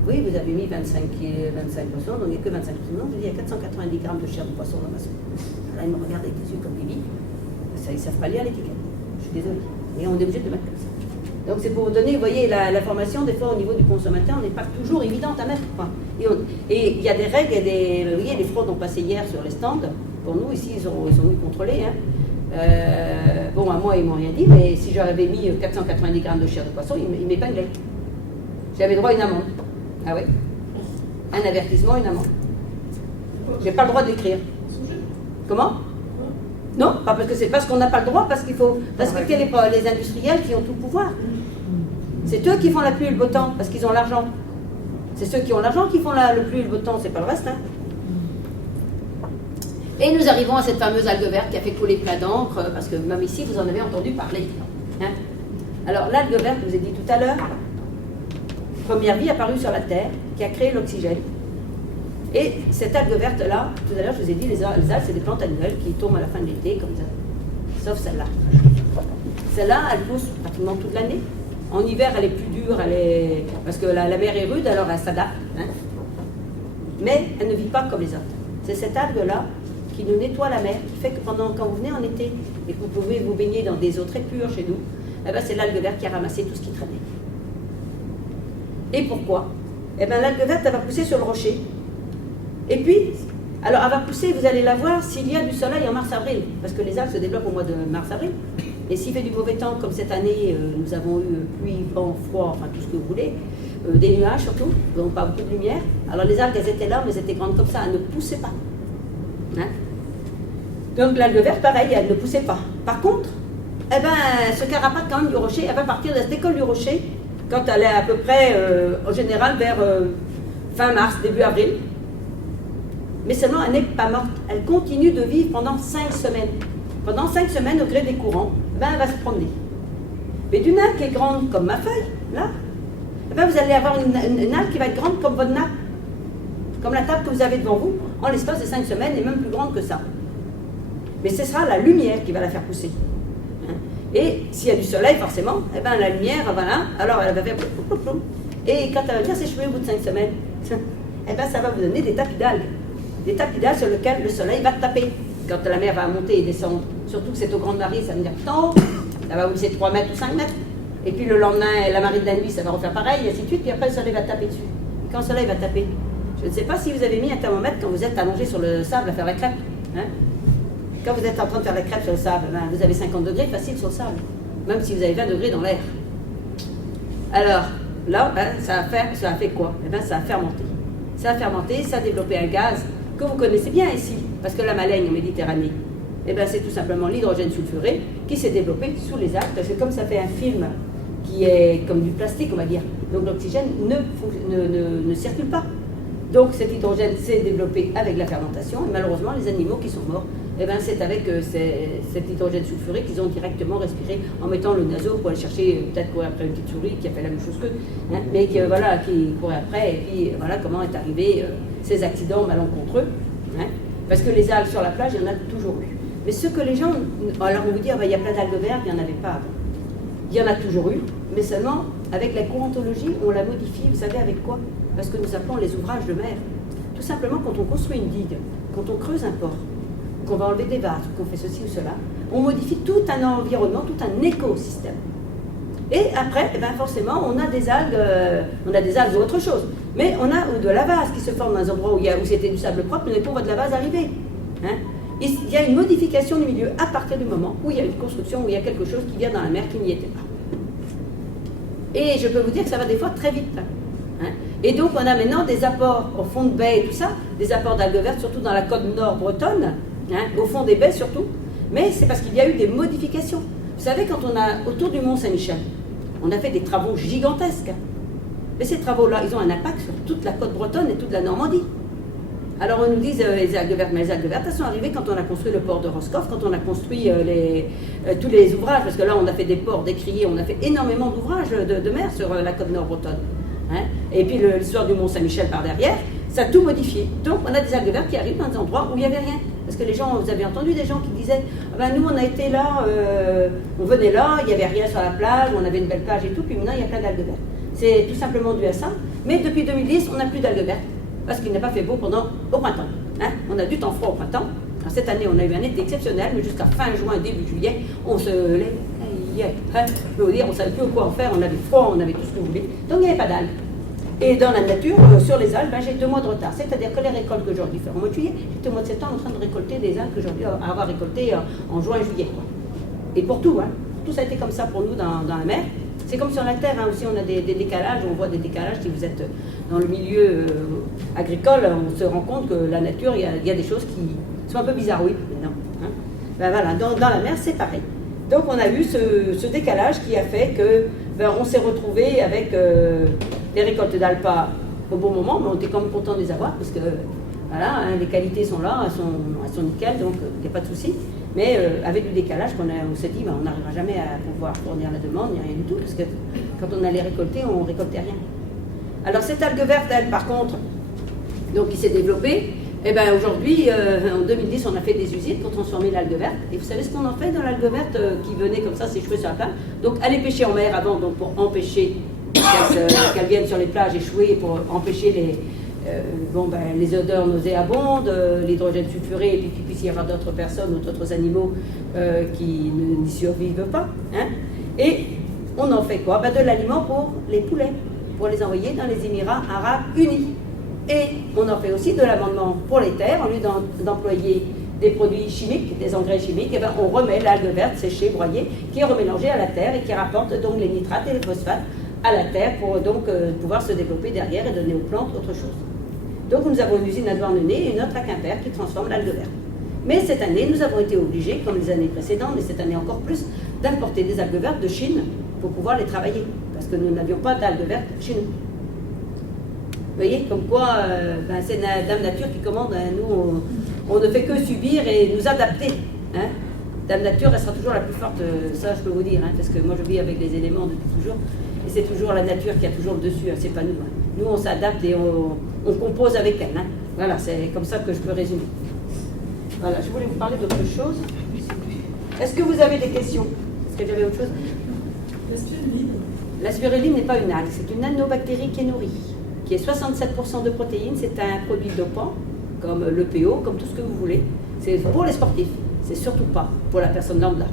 Oui, vous avez mis 25%, donc il n'y a que 25%. Non, je dis, il y a 490 grammes de chair de poisson dans ma soupe. Là, ils me regardent avec des yeux comme des billes. Ils ne savent pas lire l'étiquette. Je suis désolée. Et on est obligé de le mettre comme ça. Donc c'est pour vous donner, vous voyez, l'information, des fois, au niveau du consommateur, n'est pas toujours évidente à mettre. Quoi. Et il y a des règles, vous voyez, les fraudes ont passé hier sur les stands. Pour nous, ici, ils sont venus contrôler. Hein. Bon, à moi, ils ne m'ont rien dit, mais si j'avais mis 490 grammes de chair de poisson, ils m'épinglaient. J'avais droit à une amende. Ah oui? Un avertissement, une amende. J'ai pas le droit d'écrire. Comment? Non, pas parce que c'est parce qu'on n'a pas le droit, parce qu'il faut respecter les industriels qui ont tout le pouvoir. C'est eux qui font la pluie et le beau temps, parce qu'ils ont l'argent. C'est ceux qui ont l'argent qui font le pluie et le beau temps, c'est pas le reste. Hein. Et nous arrivons à cette fameuse algue verte qui a fait couler plein d'encre, parce que même ici, vous en avez entendu parler. Hein. Alors, l'algue verte, je vous ai dit tout à l'heure, première vie apparue sur la Terre, qui a créé l'oxygène. Et cette algue verte-là, tout à l'heure, je vous ai dit, les algues, c'est des plantes annuelles qui tombent à la fin de l'été, comme ça. Sauf celle-là. Celle-là, elle pousse pratiquement toute l'année. En hiver, elle est plus dure, parce que la mer est rude, alors elle s'adapte. Hein. Mais elle ne vit pas comme les autres. C'est cette algue-là qui nous nettoie la mer, qui fait que quand vous venez en été et que vous pouvez vous baigner dans des eaux très pures chez nous, eh ben, c'est l'algue verte qui a ramassé tout ce qui traînait. Et pourquoi? Eh bien, l'algue verte, elle va pousser sur le rocher. Et puis, alors elle va pousser, vous allez la voir, s'il y a du soleil en mars-avril, parce que les algues se développent au mois de mars-avril. Et s'il fait du mauvais temps, comme cette année, nous avons eu pluie, vent, froid, enfin tout ce que vous voulez, des nuages surtout, donc pas beaucoup de lumière. Alors les algues, elles étaient là, mais elles étaient grandes comme ça, elles ne poussaient pas. Hein? Donc l'algue verte, pareil, elle ne poussait pas. Par contre, eh ben, ce carapate quand même du rocher, elle va partir de cette école du rocher, quand elle est à peu près, en général, vers fin mars, début avril. Mais seulement, elle n'est pas morte. Elle continue de vivre pendant 5 semaines. Pendant 5 semaines, au gré des courants, ben, elle va se promener. Mais d'une algue qui est grande comme ma feuille, là, ben, vous allez avoir une algue qui va être grande comme votre nappe. Comme la table que vous avez devant vous, en l'espace de 5 semaines, et même plus grande que ça. Mais ce sera la lumière qui va la faire pousser. Et s'il y a du soleil, forcément, eh ben, la lumière, voilà, alors elle va faire plou, plou. Et quand elle va bien s'échouer au bout de 5 semaines, eh ben, ça va vous donner des tapis d'algues. des tapis d'algues sur lesquels le soleil va taper. Quand la mer va monter et descendre, surtout que c'est aux grandes marées, ça veut dire tant, ça va glisser 3 mètres ou 5 mètres. Et puis le lendemain, la marée de la nuit, ça va refaire pareil, et ainsi de suite, puis après le soleil va taper dessus. Et quand le soleil va taper, je ne sais pas si vous avez mis un thermomètre quand vous êtes allongé sur le sable à faire la crêpe. Hein? Quand vous êtes en train de faire la crêpe sur le sable, ben, vous avez 50 degrés facile sur le sable, même si vous avez 20 degrés dans l'air. Alors, là, ben, ça a fait quoi? Eh ben, ça a fermenté. Ça a fermenté, ça a développé un gaz que vous connaissez bien ici, parce que la Malaigne en Méditerranée, eh ben, c'est tout simplement l'hydrogène sulfuré qui s'est développé sous les algues, parce que comme ça fait un film qui est comme du plastique, on va dire, donc l'oxygène ne circule pas. Donc cet hydrogène s'est développé avec la fermentation, et malheureusement, les animaux qui sont morts, eh ben, c'est avec cet hydrogène sulfuré qu'ils ont directement respiré en mettant le naseau pour aller chercher, peut-être courir après une petite souris qui a fait la même chose qu'eux, hein, mais qui, voilà, qui courait après, et puis voilà comment est arrivé ces accidents malencontreux. Hein, parce que les algues sur la plage, il y en a toujours eu. Mais ce que les gens, alors on vous dit, ah ben, il y a plein d'algues vertes, il n'y en avait pas avant. Il y en a toujours eu, mais seulement avec la courantologie, on la modifie, vous savez avec quoi? Parce que nous appelons les ouvrages de mer. Tout simplement, quand on construit une digue, quand on creuse un port, qu'on va enlever des vases, qu'on fait ceci ou cela, on modifie tout un environnement, tout un écosystème. Et après, eh ben forcément, on a des algues ou autre chose. Mais on a de la vase qui se forme dans un endroit où c'était du sable propre, mais on voit de la vase arriver. Hein? Il y a une modification du milieu à partir du moment où il y a une construction, où il y a quelque chose qui vient dans la mer qui n'y était pas. Et je peux vous dire que ça va des fois très vite. Hein? Et donc on a maintenant des apports au fond de baie et tout ça, des apports d'algues vertes, surtout dans la côte nord bretonne, hein, au fond des baies surtout, mais c'est parce qu'il y a eu des modifications. Vous savez, quand on a, autour du Mont Saint-Michel, on a fait des travaux gigantesques. Mais ces travaux-là, ils ont un impact sur toute la côte bretonne et toute la Normandie. Alors on nous dit les algues vertes, mais les algues vertes, elles sont arrivées quand on a construit le port de Roscoff, quand on a construit tous les ouvrages, parce que là on a fait des ports, des criers, on a fait énormément d'ouvrages de mer sur la côte nord bretonne. Hein. Et puis l'histoire du Mont Saint-Michel par derrière, ça a tout modifié. Donc on a des algues vertes qui arrivent dans des endroits où il n'y avait rien. Parce que les gens, vous avez entendu des gens qui disaient ah ben nous on a été là, on venait là, il n'y avait rien sur la plage, on avait une belle plage et tout, puis maintenant il y a plein d'algues vertes. C'est tout simplement dû à ça. Mais depuis 2010, on n'a plus d'algues vertes. Parce qu'il n'a pas fait beau au printemps. Hein. On a du temps froid au printemps. Alors, cette année, on a eu un été exceptionnel, mais jusqu'à fin juin, début juillet, on se lève. Hein. Je peux vous dire, on ne savait plus quoi en faire, on avait froid, on avait tout ce que vous voulez. Donc il n'y avait pas d'algues. Et dans la nature, sur les algues, ben, j'ai 2 mois de retard. C'est-à-dire que les récoltes que j'aurais dû faire au mois de juillet, j'étais au mois de septembre en train de récolter des algues que j'aurais dû avoir récoltées en juin, juillet. Quoi. Et pour tout, hein. Tout ça a été comme ça pour nous dans la mer. C'est comme sur la terre, hein, aussi on a des décalages, on voit des décalages. Si vous êtes dans le milieu agricole, on se rend compte que la nature, il y a des choses qui sont un peu bizarroïdes maintenant. Hein. Ben voilà, dans la mer, c'est pareil. Donc on a eu ce décalage qui a fait que on s'est retrouvé avec des récoltes d'alpa au bon moment, mais on était quand même content de les avoir parce que voilà, hein, les qualités sont là, elles sont nickel, donc il n'y a pas de souci. Mais avec du décalage, on s'est dit, on n'arrivera jamais à pouvoir fournir la demande, ni rien du tout, parce que quand on allait récolter, on ne récoltait rien. Alors cette algue verte, elle, par contre, donc qui s'est développée, et ben aujourd'hui, en 2010, on a fait des usines pour transformer l'algue verte. Et vous savez ce qu'on en fait dans l'algue verte qui venait comme ça s'échouer sur la plage? Donc elle est pêchée en mer avant, donc pour empêcher qu'elle vienne sur les plages échouer, pour empêcher les odeurs nauséabondes, l'hydrogène sulfuré, et puis qu'il puisse y avoir d'autres personnes ou d'autres animaux qui n'y survivent pas. Hein. Et on en fait quoi? De l'aliment pour les poulets, pour les envoyer dans les Émirats Arabes Unis. Et on en fait aussi de l'amendement pour les terres, au lieu d'employer des produits chimiques, des engrais chimiques, et on remet l'algue verte séchée, broyée, qui est remélangée à la terre et qui rapporte donc les nitrates et les phosphates à la terre pour donc pouvoir se développer derrière et donner aux plantes autre chose. Donc nous avons une usine à Douarnenez et une autre à Quimper qui transforme l'algue verte. Mais cette année, nous avons été obligés, comme les années précédentes, mais cette année encore plus, d'importer des algues vertes de Chine pour pouvoir les travailler, parce que nous n'avions pas d'algues vertes chez nous. Vous voyez, comme quoi, c'est Dame Nature qui commande, hein. Nous, on ne fait que subir et nous adapter. Hein. Dame Nature, elle sera toujours la plus forte, ça je peux vous dire, hein, parce que moi je vis avec les éléments depuis toujours, et c'est toujours la nature qui a toujours le dessus, hein, c'est pas nous. Hein. Nous, on s'adapte et on compose avec elle. Hein. Voilà, c'est comme ça que je peux résumer. Voilà, je voulais vous parler d'autre chose. Est-ce que vous avez des questions? Est-ce que j'avais autre chose? La spiruline. La spiruline n'est pas une algue, c'est une nanobactérie qui est nourrie, qui est 67% de protéines, c'est un produit dopant, comme l'EPO, comme tout ce que vous voulez. C'est pour les sportifs, c'est surtout pas pour la personne lambda.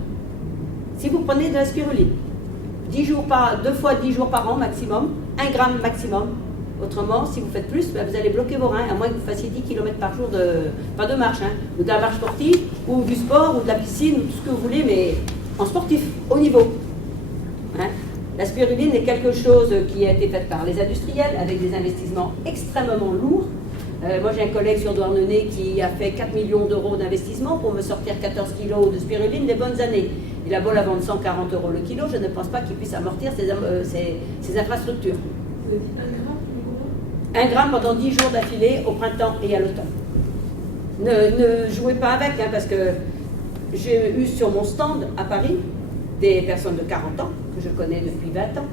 Si vous prenez de la spiruline, 2 fois 10 jours par an maximum, 1 gramme maximum. Autrement, si vous faites plus, ben vous allez bloquer vos reins, à moins que vous fassiez 10 km par jour, pas de marche, hein, ou de la marche sportive, ou du sport, ou de la piscine, ou tout ce que vous voulez, mais en sportif, haut niveau. Hein. La spiruline est quelque chose qui a été fait par les industriels, avec des investissements extrêmement lourds. Moi, j'ai un collègue sur Douarnenez qui a fait 4 millions d'euros d'investissement pour me sortir 14 kilos de spiruline des bonnes années. Il a beau la vendre 140 € le kilo, je ne pense pas qu'il puisse amortir ses infrastructures. Vous avez dit 1 gramme, 1 gramme pendant 10 jours d'affilée au printemps et à l'automne. Ne jouez pas avec, hein, parce que j'ai eu sur mon stand à Paris des personnes de 40 ans, que je connais depuis 20 ans,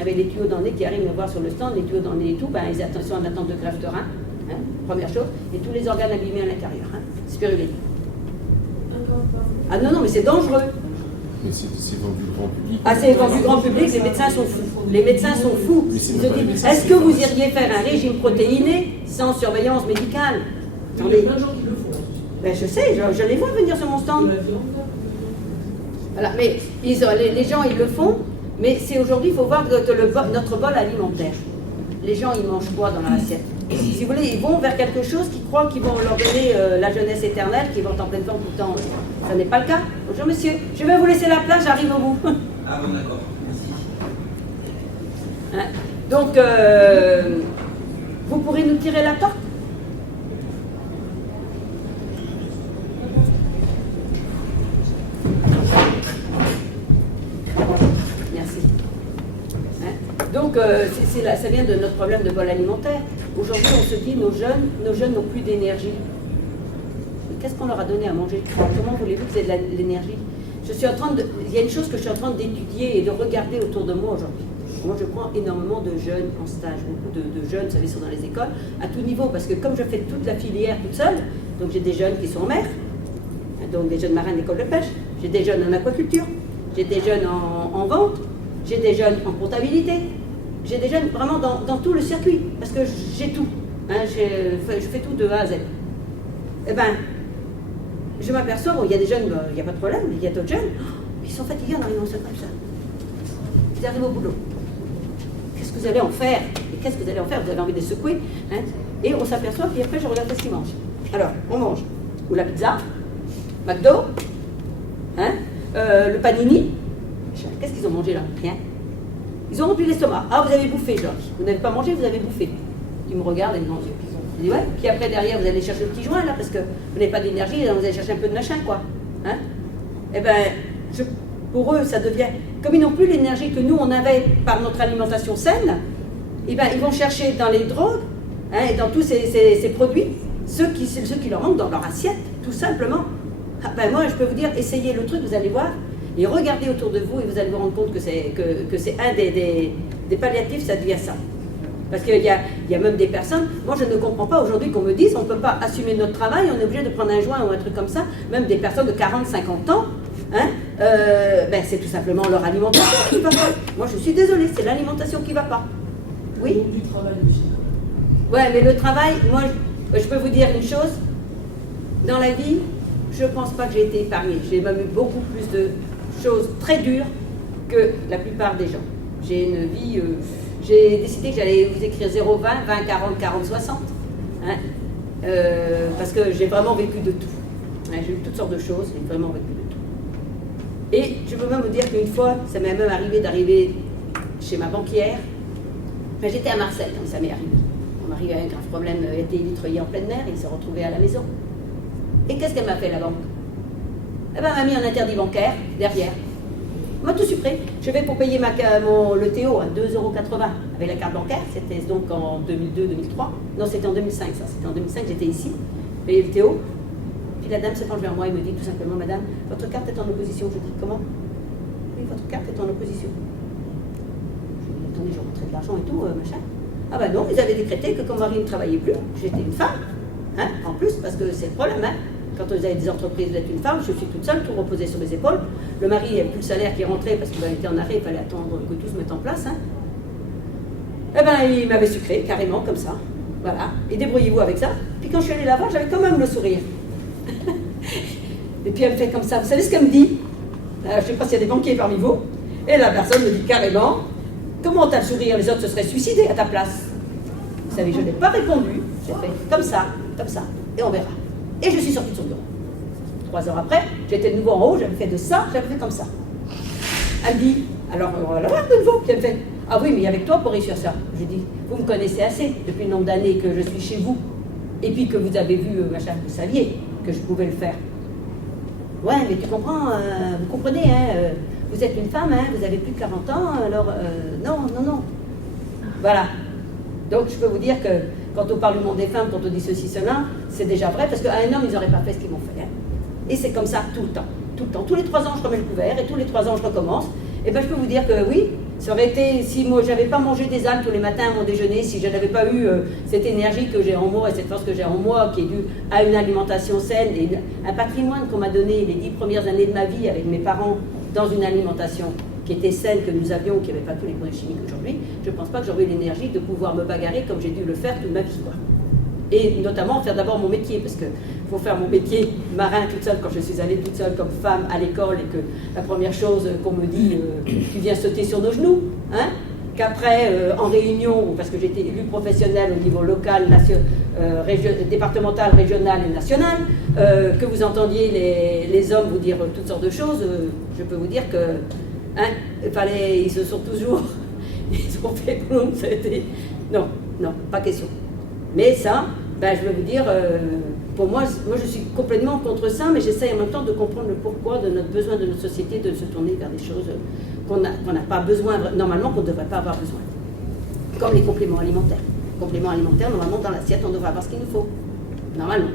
avec les tuyaux dans le nez qui arrivent me voir sur le stand, les tuyaux dans le nez et tout, ben, ils sont en attente de greffe de rein, hein, première chose, et tous les organes abîmés à l'intérieur, hein, spiruline. 1 gramme par jour. Ah non, non, mais c'est dangereux. Mais c'est vendu grand public. Ah, c'est vendu grand public, les médecins sont fous. Les médecins sont fous. Ils se disent, est-ce que vous iriez faire un régime protéiné sans surveillance médicale? Il y a plein de gens qui le font. Ben, je sais, je les vois venir sur mon stand. De la viande. Voilà, mais les gens, ils le font, mais c'est aujourd'hui, il faut voir notre bol alimentaire. Les gens, ils mangent quoi dans leur assiette? Si vous voulez, ils vont vers quelque chose qu'ils croient qu'ils vont leur donner la jeunesse éternelle, qu'ils vont en pleine forme tout le temps. Ça n'est pas le cas. Bonjour monsieur, je vais vous laisser la place, j'arrive au bout. Ah bon, d'accord. Merci. Hein? Donc, vous pourrez nous tirer la porte? Merci. Hein? Donc, ça vient de notre problème de bol alimentaire. Aujourd'hui, on se dit, nos jeunes n'ont plus d'énergie. Qu'est-ce qu'on leur a donné à manger? Comment voulez-vous que c'est de l'énergie? Il y a une chose que je suis en train d'étudier et de regarder autour de moi aujourd'hui. Moi, je prends énormément de jeunes en stage, beaucoup de jeunes, vous savez, sont dans les écoles, à tout niveau, parce que comme je fais toute la filière toute seule, donc j'ai des jeunes qui sont en mer, donc des jeunes marins d'école de pêche, j'ai des jeunes en aquaculture, j'ai des jeunes en vente, j'ai des jeunes en comptabilité, j'ai des jeunes vraiment dans tout le circuit, parce que j'ai tout, hein, je fais tout de A à Z. Eh bien, je m'aperçois, bon, il y a des jeunes, il n'y a pas de problème, mais il y a d'autres jeunes, ils sont fatigués en arrivant comme ça. Ils arrivent au boulot. Qu'est-ce que vous allez en faire? Et qu'est-ce que vous allez en faire? Vous avez envie de les secouer, hein? Et on s'aperçoit, puis après je regarde ce qu'ils mangent. Alors, on mange ou la pizza, McDo, hein? Le panini. Qu'est-ce qu'ils ont mangé là? Rien. Ils ont rempli l'estomac. Ah, vous avez bouffé, Georges. Vous n'avez pas mangé, vous avez bouffé. Ils me regardent et me disent, je dis ouais. Puis après, derrière, vous allez chercher le petit joint là, parce que vous n'avez pas d'énergie, vous allez chercher un peu de machin, quoi. Hein? Eh bien, pour eux, ça devient. Comme ils n'ont plus l'énergie que nous, on avait par notre alimentation saine, eh ben, ils vont chercher dans les drogues, hein, et dans tous ces produits, ceux qui leur manquent dans leur assiette, tout simplement. Ah, ben, moi, je peux vous dire, essayez le truc, vous allez voir, et regardez autour de vous, et vous allez vous rendre compte que c'est un des palliatifs, ça devient ça. Parce qu'il y a même des personnes, moi je ne comprends pas aujourd'hui qu'on me dise on ne peut pas assumer notre travail, on est obligé de prendre un joint ou un truc comme ça, même des personnes de 40-50 ans, hein, ben c'est tout simplement leur alimentation qui ne va pas. Moi je suis désolée, c'est l'alimentation qui ne va pas. Oui? Du travail aussi. Ouais, mais le travail, moi je peux vous dire une chose, dans la vie, je ne pense pas que j'ai été épargnée. J'ai même eu beaucoup plus de choses très dures que la plupart des gens. J'ai une vie... j'ai décidé que j'allais vous écrire 0, 20, 20, 40, 40, 60. Hein, parce que j'ai vraiment vécu de tout. Hein, j'ai eu toutes sortes de choses, j'ai vraiment vécu de tout. Et je peux même vous dire qu'une fois, ça m'est même arrivé d'arriver chez ma banquière. Enfin, j'étais à Marseille quand ça m'est arrivé. Mon mari a eu un grave problème, il a été électroyé en pleine mer, et il s'est retrouvé à la maison. Et qu'est-ce qu'elle m'a fait, la banque? Eh ben, elle m'a mis un interdit bancaire derrière. On m'a tout supprimé. Je vais pour payer le Théo à 2,80 € avec la carte bancaire. C'était donc en 2002-2003. Non, c'était en 2005, ça. C'était en 2005, j'étais ici. Payer le Théo. Puis la dame se penche vers moi et me dit tout simplement, madame, votre carte est en opposition. Je dis, comment? Oui, votre carte est en opposition. Je lui dis, attendez, je rentrais de l'argent et tout, machin. Ah ben non, ils avaient décrété que quand mon mari ne travaillait plus, j'étais une femme. Hein, en plus, parce que c'est le problème, hein. Quand vous avez des entreprises, vous êtes une femme, je suis toute seule, tout reposé sur mes épaules. Le mari, il n'y avait plus le salaire qui rentrait parce qu'il avait été en arrêt, il fallait attendre que tout se mette en place. Hein. Eh bien, il m'avait sucré, carrément, comme ça. Voilà, et débrouillez-vous avec ça. Puis quand je suis allée la voir, j'avais quand même le sourire. Et puis elle me fait comme ça. Vous savez ce qu'elle me dit? Je ne sais pas s'il y a des banquiers parmi vous. Et la personne me dit carrément, comment t'as le sourire? Les autres se seraient suicidés à ta place. Vous savez, je n'ai pas répondu. J'ai fait comme ça, et on verra. Et je suis sortie de son bureau. 3 heures après, j'étais de nouveau en haut, j'avais fait de ça, j'avais fait comme ça. Elle me dit, alors on va la voir de nouveau. Puis elle me fait, ah oui, mais avec toi pour réussir ça. Je dis, vous me connaissez assez depuis le nombre d'années que je suis chez vous. Et puis que vous avez vu, machin, vous saviez que je pouvais le faire. Ouais, mais tu comprends, vous comprenez, hein, vous êtes une femme, hein, vous avez plus de 40 ans, alors non. Voilà. Donc je peux vous dire que quand on parle du monde des femmes, quand on dit ceci, cela, c'est déjà vrai, parce qu'à un homme, ils n'auraient pas fait ce qu'ils m'ont fait. Hein. Et c'est comme ça tout le temps. Tous les 3 ans, je remets le couvert, et tous les 3 ans, je recommence. Et bien je peux vous dire que oui, ça aurait été, si moi j'avais pas mangé des algues tous les matins à mon déjeuner, si je n'avais pas eu cette énergie que j'ai en moi et cette force que j'ai en moi, qui est due à une alimentation saine et un patrimoine qu'on m'a donné les 10 premières années de ma vie avec mes parents dans une alimentation qui était saine, que nous avions, qui n'avait pas tous les produits chimiques aujourd'hui, je ne pense pas que j'aurais eu l'énergie de pouvoir me bagarrer comme j'ai dû le faire toute ma vie, quoi. Et notamment faire d'abord mon métier, parce qu'il faut faire mon métier marin toute seule, quand je suis allée toute seule comme femme à l'école, et que la première chose qu'on me dit, tu viens sauter sur nos genoux, hein, qu'après, en réunion, parce que j'étais élue professionnelle au niveau local, départemental, régional et national, que vous entendiez les hommes vous dire toutes sortes de choses, je peux vous dire que, hein, ils se sont toujours, ils ont fait boum, ça a été... Non, pas question. Mais ça, ben, je vais vous dire, pour moi je suis complètement contre ça, mais j'essaie en même temps de comprendre le pourquoi de notre besoin de notre société de se tourner vers des choses qu'on n'a pas besoin, normalement qu'on ne devrait pas avoir besoin. Comme les compléments alimentaires. Compléments alimentaires, normalement dans l'assiette, on devrait avoir ce qu'il nous faut. Normalement.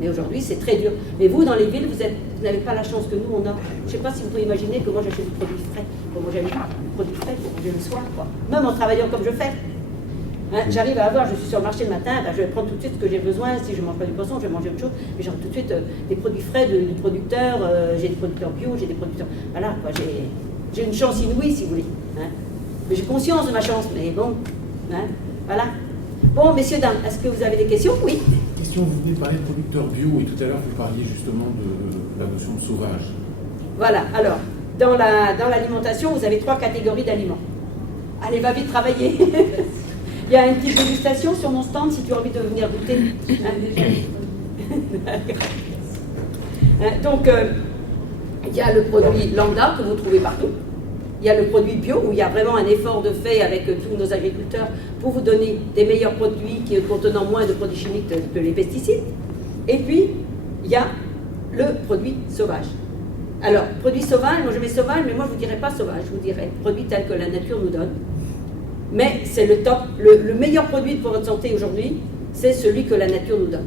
Mais aujourd'hui, c'est très dur. Mais vous, dans les villes, vous n'avez pas la chance que nous, on a. Je ne sais pas si vous pouvez imaginer que moi, j'achète du produit frais. Pour manger du produit frais pour manger le soir, quoi. Même en travaillant comme je fais. Hein, j'arrive à avoir, je suis sur le marché le matin, ben, je vais prendre tout de suite ce que j'ai besoin. Si je ne mange pas du poisson, je vais manger autre chose. Mais j'aurai tout de suite des produits frais du producteur. J'ai des producteurs bio, j'ai des producteurs. Voilà, quoi. J'ai une chance inouïe, si vous voulez. Hein. Mais j'ai conscience de ma chance, mais bon. Hein, voilà. Bon, messieurs, dames, est-ce que vous avez des questions? Oui. Question, vous venez de parler de producteurs bio et tout à l'heure vous parliez justement de la notion de sauvage. Voilà, alors, dans l'alimentation, vous avez 3 catégories d'aliments. Allez, va vite travailler. Il y a une petite dégustation sur mon stand si tu as envie de venir goûter. Donc, il y a le produit lambda que vous trouvez partout. Il y a le produit bio où il y a vraiment un effort de fait avec tous nos agriculteurs pour vous donner des meilleurs produits contenant moins de produits chimiques que les pesticides. Et puis, il y a le produit sauvage. Alors, produit sauvage, moi je mets sauvage, mais moi je ne vous dirais pas sauvage, je vous dirais produit tel que la nature nous donne. Mais c'est le top, le meilleur produit pour votre santé aujourd'hui, c'est celui que la nature nous donne.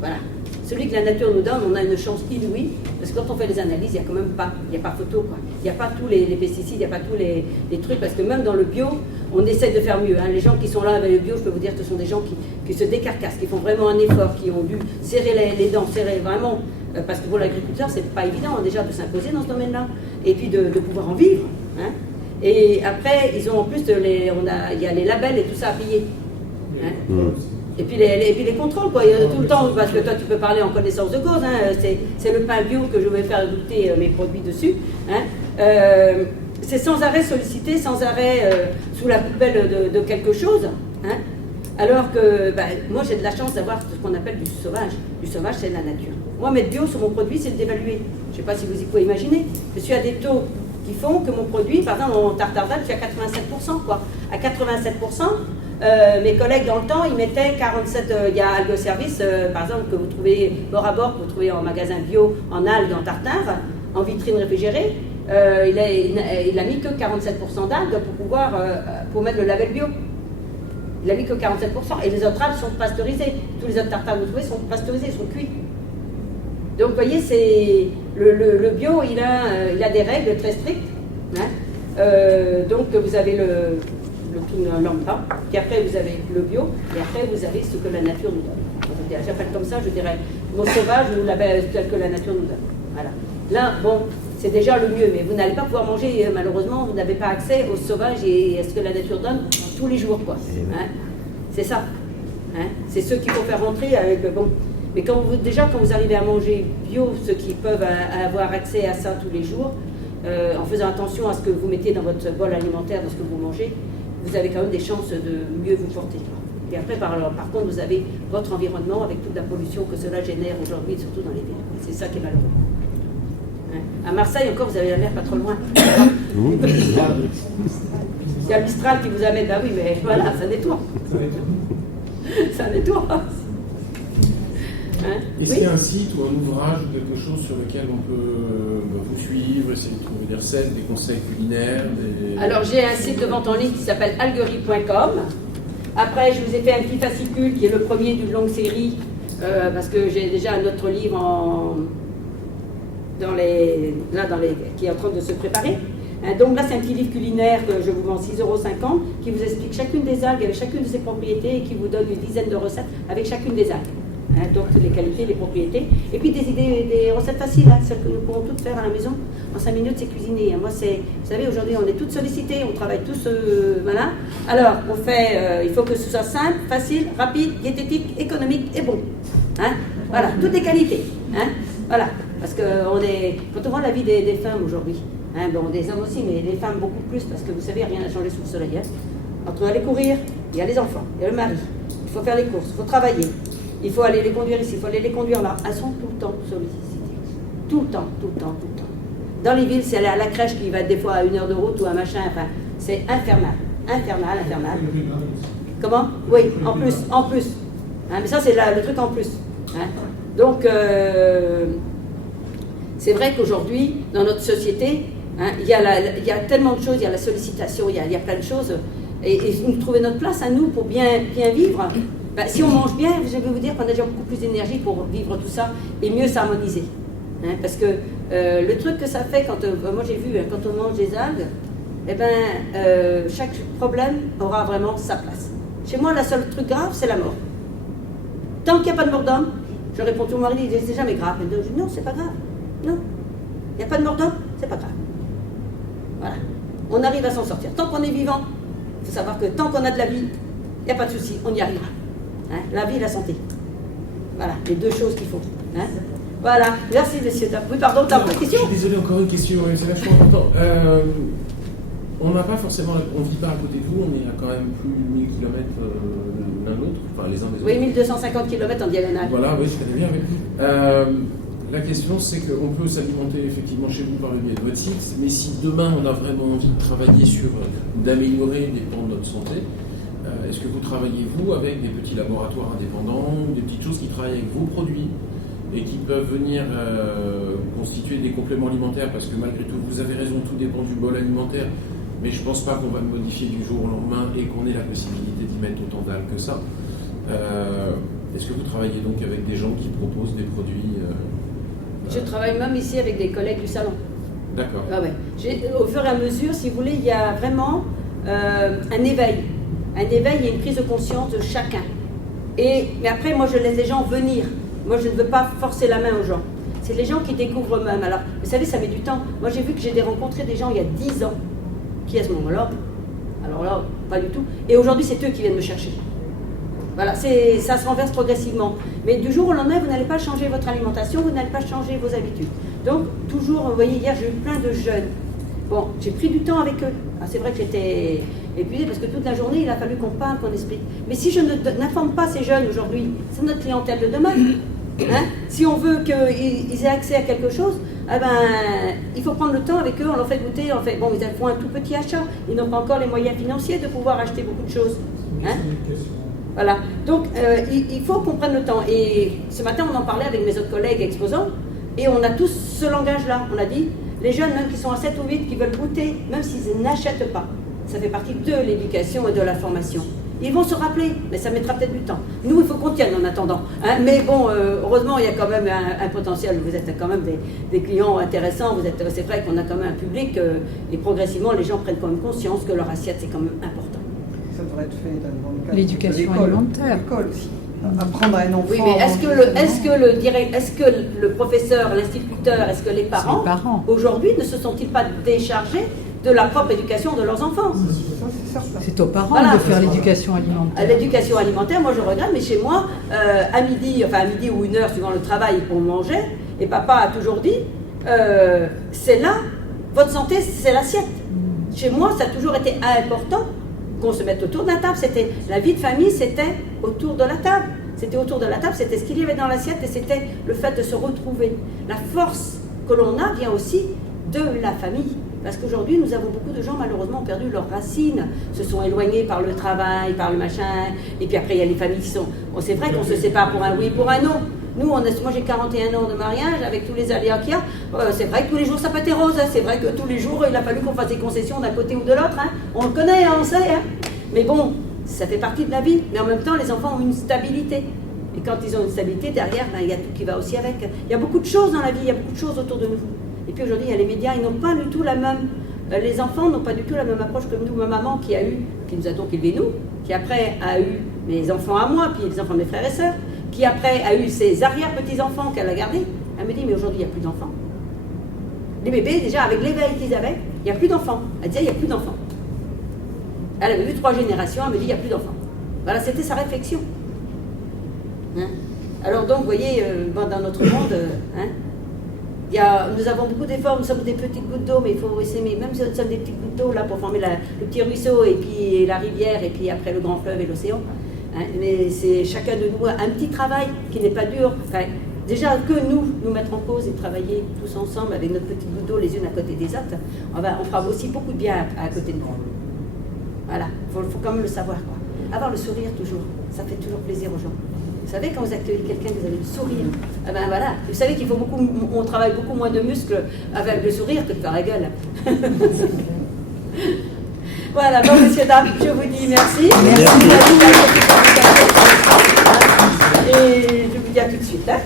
Voilà. Celui que la nature nous donne, on a une chance inouïe, parce que quand on fait les analyses, il n'y a quand même pas, il n'y a pas photo, quoi. Il n'y a pas tous les pesticides, il n'y a pas tous les trucs, parce que même dans le bio, on essaie de faire mieux. Hein. Les gens qui sont là avec le bio, je peux vous dire que ce sont des gens qui se décarcassent, qui font vraiment un effort, qui ont dû serrer les dents, serrer vraiment, parce que pour l'agriculteur, c'est pas évident déjà de s'imposer dans ce domaine-là, et puis de pouvoir en vivre. Hein. Et après, ils ont en plus, il y a les labels et tout ça à payer. Hein. Et puis les contrôles, quoi, tout le temps, parce que toi tu peux parler en connaissance de cause, hein, c'est le pain bio que je vais faire goûter mes produits dessus. Hein, c'est sans arrêt sollicité, sans arrêt sous la poubelle de quelque chose. Hein, alors que moi j'ai de la chance d'avoir ce qu'on appelle du sauvage. Du sauvage, c'est la nature. Moi, mettre bio sur mon produit, c'est le dévaluer. Je ne sais pas si vous y pouvez imaginer. Je suis à des taux qui font que mon produit, par exemple, en tartare d'algues, je suis à 87%. Quoi. À 87%, mes collègues dans le temps, ils mettaient 47, il y a Algo Service, par exemple, que vous trouvez bord à bord, que vous trouvez en magasin bio, en algues, en tartare, en vitrine réfrigérée. Il a mis que 47% d'algues pour mettre le label bio. Il a mis que 47%. Et les autres algues sont pasteurisées. Tous les autres tartares que vous trouvez sont pasteurisés, sont cuits. Donc, vous voyez, c'est le bio, il a des règles très strictes. Hein. Donc, vous avez le tout lambda, puis après, vous avez le bio, et après, vous avez ce que la nature nous donne. J'appelle comme ça, je dirais, mon sauvage ou tel que la nature nous donne. Voilà. Là, bon, c'est déjà le mieux, mais vous n'allez pas pouvoir manger, malheureusement, vous n'avez pas accès au sauvage et à ce que la nature donne tous les jours, quoi. Hein. C'est ça. Hein, c'est ceux qu'il faut faire rentrer avec le bon. Mais quand vous arrivez à manger bio, ceux qui peuvent avoir accès à ça tous les jours, en faisant attention à ce que vous mettez dans votre bol alimentaire, dans ce que vous mangez, vous avez quand même des chances de mieux vous porter. Et après, par contre, vous avez votre environnement avec toute la pollution que cela génère aujourd'hui, surtout dans les villes. C'est ça qui est malheureux. Hein, à Marseille, encore, vous avez la mer pas trop loin. Il y a le Mistral qui vous amène, bah oui, mais voilà, ça nettoie. Ça nettoie. Hein? Est-ce qu'il y a un site ou un ouvrage ou quelque chose sur lequel on peut vous suivre, essayer de trouver des recettes, des conseils culinaires Alors j'ai un site de vente en ligne qui s'appelle algerie.com. Après, je vous ai fait un petit fascicule qui est le premier d'une longue série, parce que j'ai déjà un autre livre qui est en train de se préparer. Donc là, c'est un petit livre culinaire que je vous vends 6,50 € qui vous explique chacune des algues avec chacune de ses propriétés et qui vous donne une dizaine de recettes avec chacune des algues. Donc les qualités, les propriétés. Et puis des recettes faciles, celles que nous pourrons toutes faire à la maison. En 5 minutes, c'est cuisiner. Moi, vous savez, aujourd'hui, on est toutes sollicités, on travaille tous, voilà. Alors, on fait, il faut que ce soit simple, facile, rapide, diététique, économique et bon. Hein, voilà, toutes les qualités. Hein, voilà, parce que quand on voit la vie des femmes aujourd'hui, hein, bon, des hommes aussi, mais les femmes beaucoup plus, parce que vous savez, rien n'a changé sous le soleil. Hein. Entre aller courir, il y a les enfants, il y a le mari, il faut faire les courses, il faut travailler. Il faut aller les conduire ici, il faut aller les conduire là. Elles sont tout le temps sollicitées. Tout le temps, tout le temps, tout le temps. Dans les villes, c'est aller à la crèche qui va être des fois à 1 heure de route ou un machin. Enfin, c'est infernal. Infernal, infernal. Comment? Oui, en plus. Hein, mais ça, c'est le truc en plus. Hein. Donc, c'est vrai qu'aujourd'hui, dans notre société, hein, il y a tellement de choses. Il y a la sollicitation, il y a plein de choses. Et nous trouver notre place à nous pour bien vivre. Ben, si on mange bien, je vais vous dire qu'on a déjà beaucoup plus d'énergie pour vivre tout ça et mieux s'harmoniser. Hein, parce que le truc que ça fait, moi j'ai vu, quand on mange des algues, eh ben, chaque problème aura vraiment sa place. Chez moi, le seul truc grave, c'est la mort. Tant qu'il n'y a pas de mort d'homme, je réponds tout au mari, il dit c'est jamais grave. Je dis non, c'est pas grave. Non. Il n'y a pas de mort d'homme, c'est pas grave. Voilà. On arrive à s'en sortir. Tant qu'on est vivant, il faut savoir que tant qu'on a de la vie, il n'y a pas de souci, on y arrivera. Hein, la vie et la santé. Voilà, les deux choses qu'il faut. Hein. Voilà, merci monsieur. Oui, pardon, t'as une question? Je suis désolé, encore une question, c'est vachement important. On n'a pas forcément, on ne vit pas à côté de vous, on est à quand même plus de 1000 km l'un l'autre, enfin les uns des autres. Oui, 1250 km en diagonale. Voilà, oui, je connais bien. Oui. La question, c'est qu'on peut s'alimenter effectivement chez vous par le biais de votre site, mais si demain on a vraiment envie de travailler sur, d'améliorer les pans de notre santé, est-ce que vous travaillez, vous, avec des petits laboratoires indépendants, ou des petites choses qui travaillent avec vos produits et qui peuvent venir constituer des compléments alimentaires? Parce que malgré tout, vous avez raison, tout dépend du bol alimentaire, mais je ne pense pas qu'on va le modifier du jour au lendemain et qu'on ait la possibilité d'y mettre autant d'algues que ça. Est-ce que vous travaillez donc avec des gens qui proposent des produits Je travaille même ici avec des collègues du salon. D'accord. Ah ouais. Au fur et à mesure, si vous voulez, il y a vraiment un éveil. Un éveil et une prise de conscience de chacun. Mais après, moi, je laisse les gens venir. Moi, je ne veux pas forcer la main aux gens. C'est les gens qui découvrent eux-mêmes. Alors, vous savez, ça met du temps. Moi, j'ai vu que j'ai rencontré des gens il y a 10 ans qui, à ce moment-là, alors là, pas du tout. Et aujourd'hui, c'est eux qui viennent me chercher. Voilà, ça se renverse progressivement. Mais du jour au lendemain, vous n'allez pas changer votre alimentation, vous n'allez pas changer vos habitudes. Donc, toujours, vous voyez, hier, j'ai eu plein de jeunes. Bon, j'ai pris du temps avec eux. Ah, c'est vrai que j'étais épuisée parce que toute la journée, il a fallu qu'on parle, qu'on explique. Mais si je n'informe pas ces jeunes aujourd'hui, c'est notre clientèle de demain. Hein? Si on veut qu'ils aient accès à quelque chose, eh ben, il faut prendre le temps avec eux, on leur fait goûter, bon, ils font un tout petit achat, ils n'ont pas encore les moyens financiers de pouvoir acheter beaucoup de choses. Hein? Voilà, donc il faut qu'on prenne le temps. Et ce matin, on en parlait avec mes autres collègues exposants, et on a tous ce langage-là. On a dit, les jeunes, même qui sont à 7 ou 8, qui veulent goûter, même s'ils n'achètent pas, ça fait partie de l'éducation et de la formation. Ils vont se rappeler, mais ça mettra peut-être du temps. Nous, il faut qu'on tienne en attendant. Hein, mais bon, heureusement, il y a quand même un potentiel. Vous êtes quand même des clients intéressants. C'est vrai qu'on a quand même un public et progressivement, les gens prennent quand même conscience que leur assiette, c'est quand même important. Ça devrait être fait dans le cadre l'éducation de l'école. alimentaire. L'école aussi. Apprendre à un enfant. Oui, mais est-ce que le professeur, l'instituteur, est-ce que les parents, aujourd'hui, ne se sont-ils pas déchargés de la propre éducation de leurs enfants. Ça, c'est certain. C'est aux parents Voilà. de faire l'éducation alimentaire. L'éducation alimentaire, moi je regrette, mais chez moi, à midi ou 1 heure, suivant le travail, on mangeait, et papa a toujours dit, c'est là, votre santé, c'est l'assiette. Chez moi, ça a toujours été important qu'on se mette autour de la table. C'était la vie de famille, c'était autour de la table. C'était autour de la table, c'était ce qu'il y avait dans l'assiette, et c'était le fait de se retrouver. La force que l'on a vient aussi de la famille. Parce qu'aujourd'hui, nous avons beaucoup de gens, malheureusement, ont perdu leurs racines, se sont éloignés par le travail, par le machin, et puis après, il y a les familles qui sont... Bon, c'est vrai qu'on se sépare pour un oui, pour un non. Nous, moi j'ai 41 ans de mariage, avec tous les aléas qu'il y a. C'est vrai que tous les jours, ça peut être rose. Hein. C'est vrai que tous les jours, il a fallu qu'on fasse des concessions d'un côté ou de l'autre. Hein. On le connaît, hein, on sait. Hein. Mais bon, ça fait partie de la vie. Mais en même temps, les enfants ont une stabilité. Et quand ils ont une stabilité, derrière, ben, il y a tout qui va aussi avec. Il y a beaucoup de choses dans la vie, il y a beaucoup de choses autour de nous. Et puis aujourd'hui, il y a les médias, ils n'ont pas du tout la même... les enfants n'ont pas du tout la même approche que nous. Ma maman qui nous a donc élevés nous, qui après a eu mes enfants à moi, puis les enfants de mes frères et sœurs, qui après a eu ses arrière-petits-enfants qu'elle a gardés. Elle me dit, mais aujourd'hui, il n'y a plus d'enfants. Les bébés, déjà, avec l'éveil qu'ils avaient, il n'y a plus d'enfants. Elle disait, il n'y a plus d'enfants. Elle avait vu 3 générations, elle me dit, il n'y a plus d'enfants. Voilà, c'était sa réflexion. Hein? Alors donc, vous voyez, dans notre monde, hein, nous avons beaucoup d'efforts, nous sommes des petites gouttes d'eau, mais il faut essayer, même si nous sommes des petites gouttes d'eau là pour former le petit ruisseau, et puis la rivière, et puis après le grand fleuve et l'océan. Hein, mais c'est chacun de nous un petit travail qui n'est pas dur. Enfin, déjà que nous mettre en cause et travailler tous ensemble avec notre petite goutte d'eau les unes à côté des autres, on fera aussi beaucoup de bien à côté de nous. Voilà, il faut quand même le savoir, quoi. Avoir le sourire toujours, ça fait toujours plaisir aux gens. Vous savez, quand vous accueillez quelqu'un, vous avez le sourire. Ah ben voilà, vous savez qu'il faut on travaille beaucoup moins de muscles avec le sourire que de faire la gueule. Voilà, bon, messieurs, dames, je vous dis merci. Merci. Et je vous dis à tout de suite. Hein.